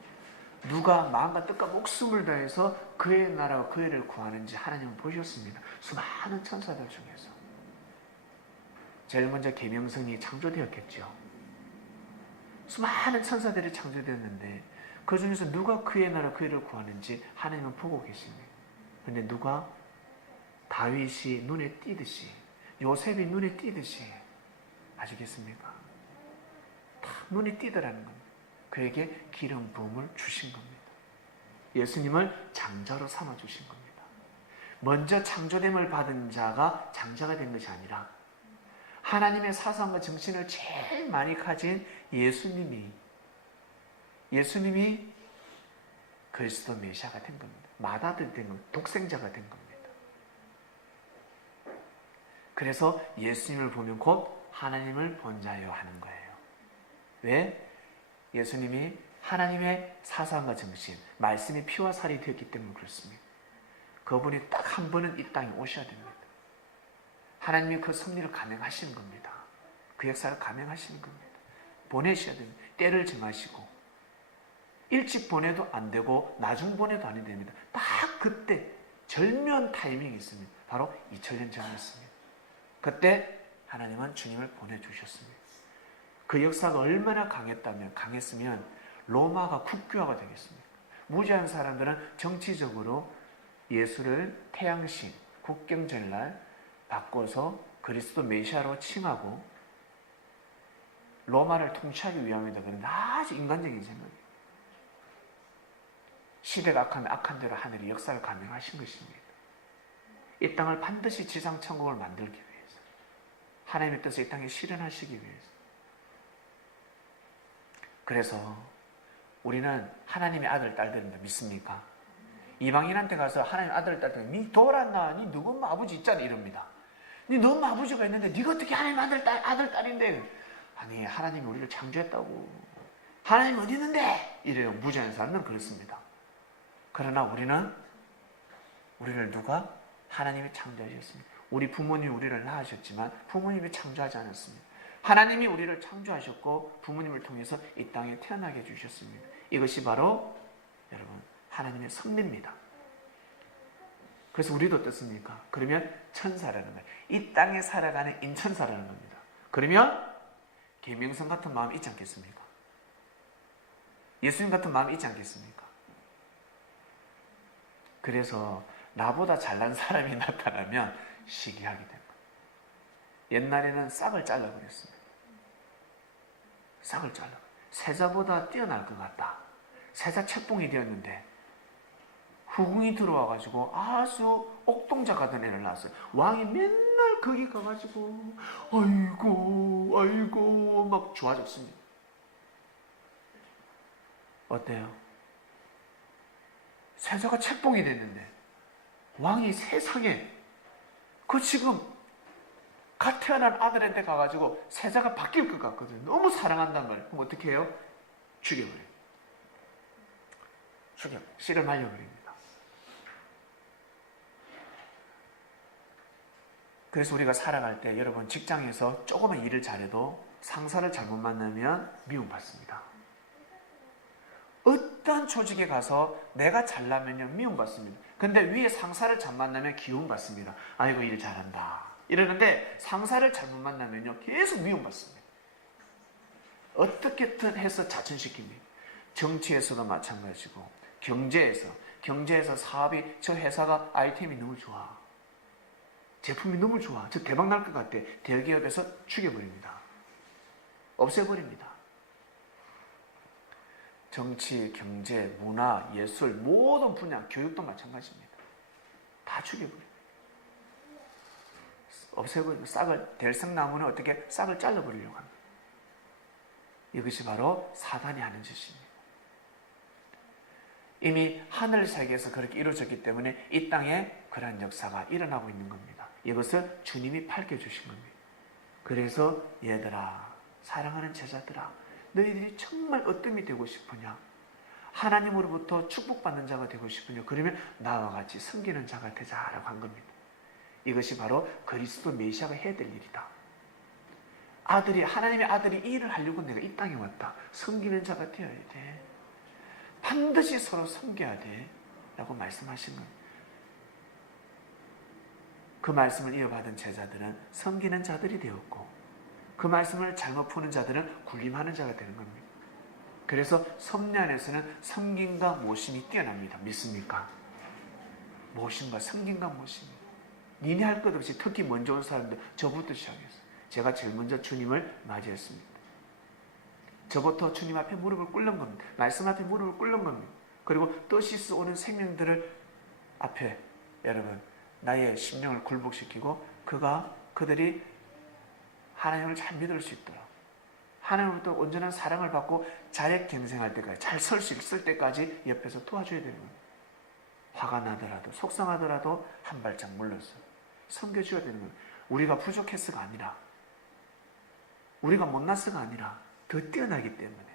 누가 마음과 뜻과 목숨을 다해서 그의 나라와 그 애를 구하는지 하나님은 보셨습니다. 수많은 천사들 중에서 제일 먼저 계명성이 창조되었겠죠. 수많은 천사들이 창조되었는데 그 중에서 누가 그의 나라 그 애를 구하는지 하나님은 보고 계십니다. 그런데 누가 다윗이 눈에 띄듯이, 요셉이 눈에 띄듯이, 아시겠습니까? 다 눈에 띄더라는 겁니다. 그에게 기름 부음을 주신 겁니다. 예수님을 장자로 삼아 주신 겁니다. 먼저 창조됨을 받은 자가 장자가 된 것이 아니라 하나님의 사상과 정신을 제일 많이 가진 예수님이 예수님이 그리스도 메시아가 된 겁니다. 맏아들이 된 겁니다. 독생자가 된 겁니다. 그래서 예수님을 보면 곧 하나님을 본 자요 하는 거예요. 왜? 예수님이 하나님의 사상과 정신, 말씀이 피와 살이 되었기 때문에 그렇습니다. 그분이 딱 한 번은 이 땅에 오셔야 됩니다. 하나님이 그 섭리를 감행하시는 겁니다. 그 역사를 감행하시는 겁니다. 보내셔야 됩니다. 때를 정하시고 일찍 보내도 안 되고 나중 보내도 안 됩니다. 딱 그때 절묘한 타이밍이 있습니다. 바로 2000년 전이었습니다. 그때 하나님은 주님을 보내주셨습니다. 그 역사가 얼마나 강했으면 로마가 국교화가 되겠습니까? 무지한 사람들은 정치적으로 예수를 태양신, 국경절날 바꿔서 그리스도 메시아로 칭하고 로마를 통치하기 위함이다. 그런데 아주 인간적인 생각이에요. 시대가 악하면 악한 대로 하늘이 역사를 감행하신 것입니다. 이 땅을 반드시 지상천국을 만들기 위해서, 하나님의 뜻을 이 땅에 실현하시기 위해서. 그래서 우리는 하나님의 아들, 딸들입니다. 믿습니까? 이방인한테 가서 하나님 아들, 딸들, 니 돌았나? 니 누구 엄마 아버지 있잖아 이럽니다. 니 너 엄마 아버지가 있는데 니가 어떻게 하나님 아들, 딸인데? 아니, 하나님이 우리를 창조했다고. 하나님 어디 있는데? 이래요. 무지한 사람은 그렇습니다. 그러나 우리를 누가? 하나님이 창조하셨습니다. 우리 부모님이 우리를 낳으셨지만 부모님이 창조하지 않았습니다. 하나님이 우리를 창조하셨고 부모님을 통해서 이 땅에 태어나게 해주셨습니다. 이것이 바로 여러분 하나님의 섭리입니다. 그래서 우리도 어떻습니까? 그러면 천사라는 거예요. 이 땅에 살아가는 인천사라는 겁니다. 그러면 계명성 같은 마음이 있지 않겠습니까? 예수님 같은 마음이 있지 않겠습니까? 그래서 나보다 잘난 사람이 나타나면 시기하게 됩니다. 옛날에는 싹을 잘라버렸습니다. 싹을 잘라. 세자보다 뛰어날 것 같다. 세자 책봉이 되었는데 후궁이 들어와가지고 아주 옥동자가던 애를 낳았어요. 왕이 맨날 거기 가가지고 아이고 막 좋아졌습니다. 어때요? 세자가 책봉이 됐는데 왕이 세상에 그 지금 갓 태어난 아들한테 가가지고 세자가 바뀔 것 같거든요. 너무 사랑한단 말이에요. 그럼 어떻게 해요? 죽여버려요. 씨를 말려버립니다. 그래서 우리가 살아갈 때 여러분 직장에서 조금만 일을 잘해도 상사를 잘못 만나면 미움받습니다. 어떤 조직에 가서 내가 잘나면요 미움받습니다. 근데 위에 상사를 잘 만나면 기움받습니다. 아이고 일 잘한다 이러는데 상사를 잘못 만나면요 계속 미움받습니다. 어떻게든 해서 자천시킵니다. 정치에서도 마찬가지고 경제에서 사업이 저 회사가 아이템이 너무 좋아, 제품이 너무 좋아, 저 대박 날 것 같아, 대기업에서 죽여버립니다. 없애버립니다. 정치, 경제, 문화, 예술 모든 분야, 교육도 마찬가지입니다. 다 죽여버립니다. 없애버리고 싹을, 대성나무는 어떻게 싹을 잘라버리려고 합니다. 이것이 바로 사단이 하는 짓입니다. 이미 하늘 세계에서 그렇게 이루어졌기 때문에 이 땅에 그러한 역사가 일어나고 있는 겁니다. 이것을 주님이 밝혀주신 겁니다. 그래서 얘들아, 사랑하는 제자들아, 너희들이 정말 어떤 이 되고 싶으냐? 하나님으로부터 축복받는 자가 되고 싶으냐? 그러면 나와 같이 섬기는 자가 되자라고 한 겁니다. 이것이 바로 그리스도 메시아가 해야 될 일이다. 하나님의 아들이 이 일을 하려고 내가 이 땅에 왔다. 섬기는 자가 되어야 돼. 반드시 서로 섬겨야 돼. 라고 말씀하신 겁니다. 그 말씀을 이어받은 제자들은 섬기는 자들이 되었고, 그 말씀을 잘못 푸는 자들은 군림하는 자가 되는 겁니다. 그래서 섭리 안에서는 섬김과 모심이 뛰어납니다. 믿습니까? 모심과 섬김과 모심이. 니네 할 것 없이 특히 먼저 온 사람들 저부터 시작했어요. 제가 제일 먼저 주님을 맞이했습니다. 저부터 주님 앞에 무릎을 꿇는 겁니다. 말씀 앞에 무릎을 꿇는 겁니다. 그리고 뜻이 오는 생명들을 앞에 여러분 나의 심령을 굴복시키고 그들이 하나님을 잘 믿을 수 있도록 하나님으로부터 온전한 사랑을 받고 자력갱생할 때까지, 잘 설 수 있을 때까지 옆에서 도와줘야 되는 거예요. 화가 나더라도 속상하더라도 한 발짝 물러서 섬겨줘야 되는 거예요. 우리가 부족해서가 아니라, 우리가 못나서가 아니라 더 뛰어나기 때문에,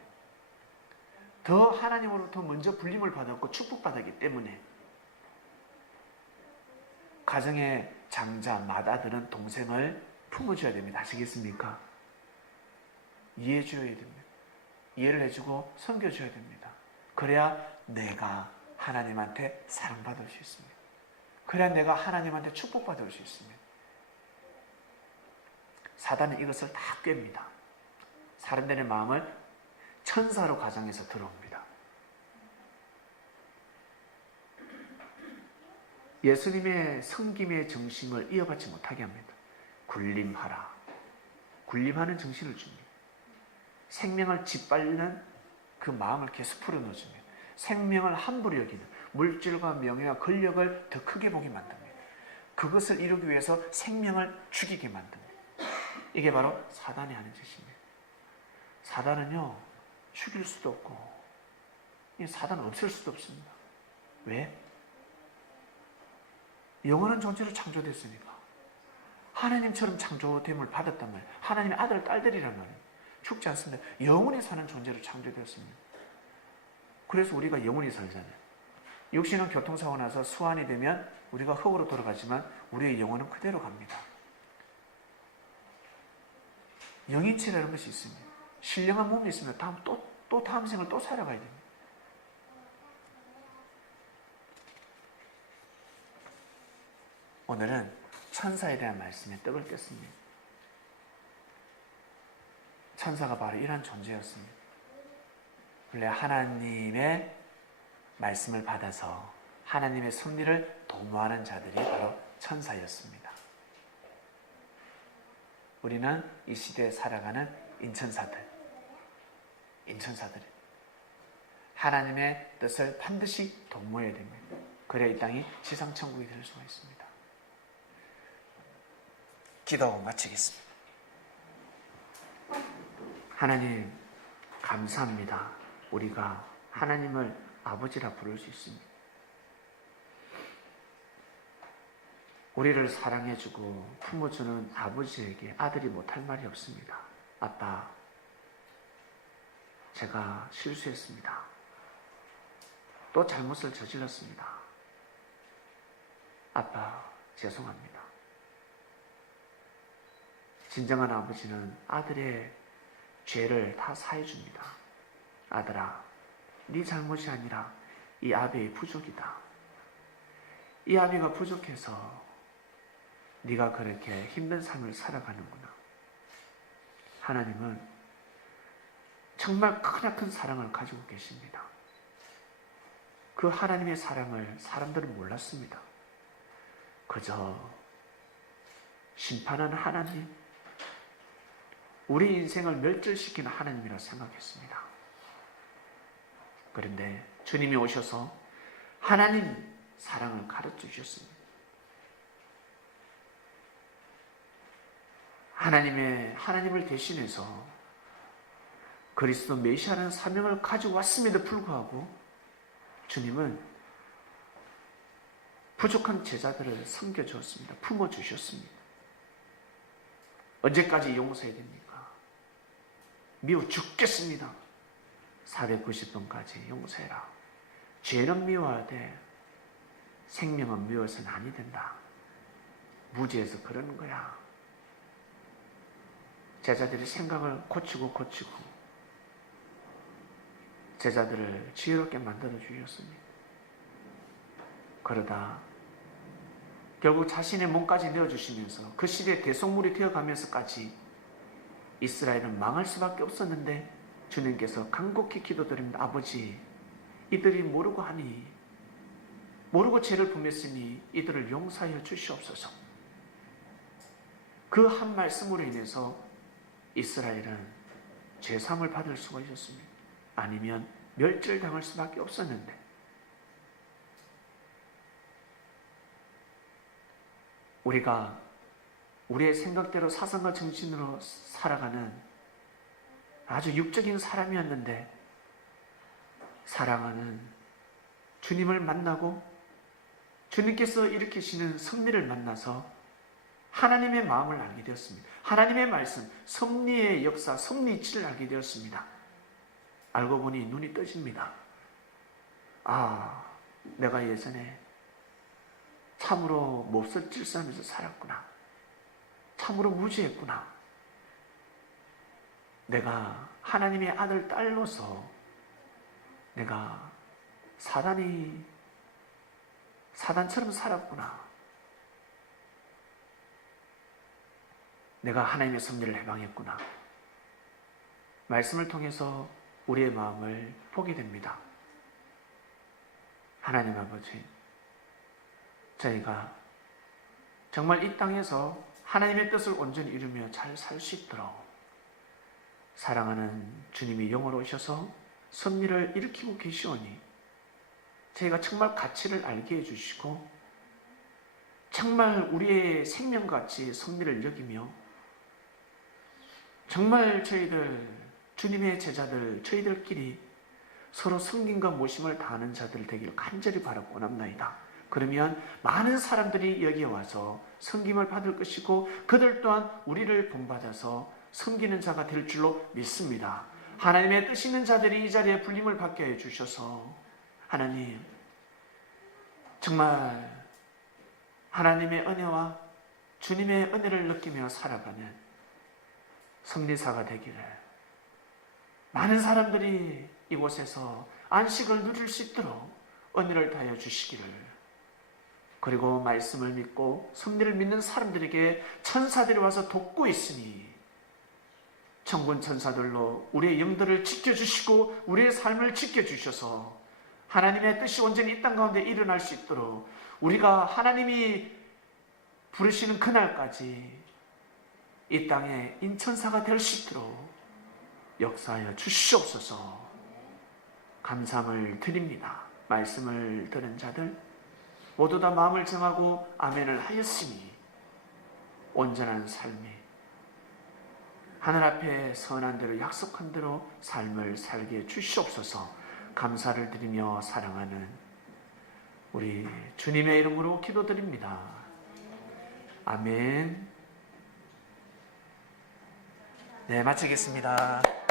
더 하나님으로부터 먼저 불림을 받았고 축복받았기 때문에 가정의 장자, 맏아들은 동생을 품어줘야 됩니다. 아시겠습니까? 이해해줘야 됩니다. 이해를 해주고 섬겨줘야 됩니다. 그래야 내가 하나님한테 사랑받을 수 있습니다. 그래야 내가 하나님한테 축복받을 수 있습니다. 사단은 이것을 다 꿰입니다. 사람들의 마음을 천사로 가정에서 들어옵니다. 예수님의 섬김의 정신을 이어받지 못하게 합니다. 군림하라. 군림하는 정신을 줍니다. 생명을 짓밟는 그 마음을 계속 풀어넣어줍니다. 생명을 함부로 여기는, 물질과 명예와 권력을 더 크게 보게 만듭니다. 그것을 이루기 위해서 생명을 죽이게 만듭니다. 이게 바로 사단이 하는 짓입니다. 사단은요, 죽일 수도 없고, 사단은 없앨 수도 없습니다. 왜? 영원한 존재로 창조됐으니까. 하나님처럼 창조됨을 받았단 말이에요. 하나님의 아들, 딸들이란 말이에요. 죽지 않습니다. 영원히 사는 존재로 창조되었습니다. 그래서 우리가 영원히 살잖아요. 육신은 교통사고 나서 수환이 되면 우리가 흙으로 돌아가지만 우리의 영혼은 그대로 갑니다. 영인체라는 것이 있습니다. 신령한 몸이 있으면 다음 생을 또 살아가야 됩니다. 오늘은 천사에 대한 말씀에 떡을 뗐습니다. 천사가 바로 이런 존재였습니다. 원래 하나님의 말씀을 받아서 하나님의 섭리를 도모하는 자들이 바로 천사였습니다. 우리는 이 시대에 살아가는 인천사들. 하나님의 뜻을 반드시 도모해야 됩니다. 그래야 이 땅이 지상천국이 될 수가 있습니다. 기도하고 마치겠습니다. 하나님, 감사합니다. 우리가 하나님을 아버지라 부를 수 있습니다. 우리를 사랑해주고 품어주는 아버지에게 아들이 못할 말이 없습니다. 아빠, 제가 실수했습니다. 또 잘못을 저질렀습니다. 아빠, 죄송합니다. 진정한 아버지는 아들의 죄를 다 사해줍니다. 아들아, 네 잘못이 아니라 이 아비의 부족이다. 이 아비가 부족해서 네가 그렇게 힘든 삶을 살아가는구나. 하나님은 정말 크나큰 사랑을 가지고 계십니다. 그 하나님의 사랑을 사람들은 몰랐습니다. 그저 심판하는 하나님, 우리 인생을 멸절시키는 하나님이라 생각했습니다. 그런데 주님이 오셔서 하나님 사랑을 가르쳐 주셨습니다. 하나님을 대신해서 그리스도 메시아라는 사명을 가지고 왔음에도 불구하고 주님은 부족한 제자들을 섬겨주었습니다. 품어주셨습니다. 언제까지 용서해야 됩니까? 미워 죽겠습니다. 490번까지 용서해라. 죄는 미워하되 생명은 미워서는 아니 된다. 무지해서 그러는 거야. 제자들이 생각을 고치고 제자들을 지혜롭게 만들어 주셨습니다. 그러다 결국 자신의 몸까지 내어주시면서 그 시대의 대속물이 되어가면서까지 이스라엘은 망할 수밖에 없었는데 주님께서 간곡히 기도드립니다. 아버지, 이들이 모르고 하니, 모르고 죄를 범했으니 이들을 용서하여 주시옵소서. 그 한 말씀으로 인해서 이스라엘은 죄사함을 받을 수가 있었습니다. 아니면 멸절당할 수밖에 없었는데, 우리가 우리의 생각대로 사상과 정신으로 살아가는 아주 육적인 사람이었는데 사랑하는 주님을 만나고 주님께서 일으키시는 섭리를 만나서 하나님의 마음을 알게 되었습니다. 하나님의 말씀, 섭리의 역사, 섭리치를 알게 되었습니다. 알고 보니 눈이 떠집니다. 아, 내가 예전에 참으로 몹쓸 질서하면서 살았구나. 참으로 무지했구나. 내가 하나님의 아들, 딸로서 내가 사단처럼 살았구나. 내가 하나님의 섭리를 해방했구나. 말씀을 통해서 우리의 마음을 보게 됩니다. 하나님 아버지, 저희가 정말 이 땅에서 하나님의 뜻을 온전히 이루며 잘 살 수 있도록 사랑하는 주님이 영으로 오셔서 섭리를 일으키고 계시오니 저희가 정말 가치를 알게 해주시고 정말 우리의 생명같이 섭리를 여기며 정말 저희들 주님의 제자들 저희들끼리 서로 섬김과 모심을 다하는 자들 되기를 간절히 바라고 원합나이다. 그러면 많은 사람들이 여기에 와서 섬김을 받을 것이고 그들 또한 우리를 본받아서 섬기는 자가 될 줄로 믿습니다. 하나님의 뜻 있는 자들이 이 자리에 불림을 받게 해주셔서 하나님 정말 하나님의 은혜와 주님의 은혜를 느끼며 살아가는 섭리사가 되기를 많은 사람들이 이곳에서 안식을 누릴 수 있도록 은혜를 다하여 주시기를 그리고 말씀을 믿고 섭리를 믿는 사람들에게 천사들이 와서 돕고 있으니 천군 천사들로 우리의 영들을 지켜주시고 우리의 삶을 지켜주셔서 하나님의 뜻이 온전히 이 땅 가운데 일어날 수 있도록 우리가 하나님이 부르시는 그날까지 이 땅에 인천사가 될 수 있도록 역사하여 주시옵소서. 감사함을 드립니다. 말씀을 들은 자들 모두 다 마음을 정하고 아멘을 하였으니 온전한 삶이 하늘 앞에 선한 대로 약속한 대로 삶을 살게 주시옵소서. 감사를 드리며 사랑하는 우리 주님의 이름으로 기도드립니다. 아멘. 네, 마치겠습니다.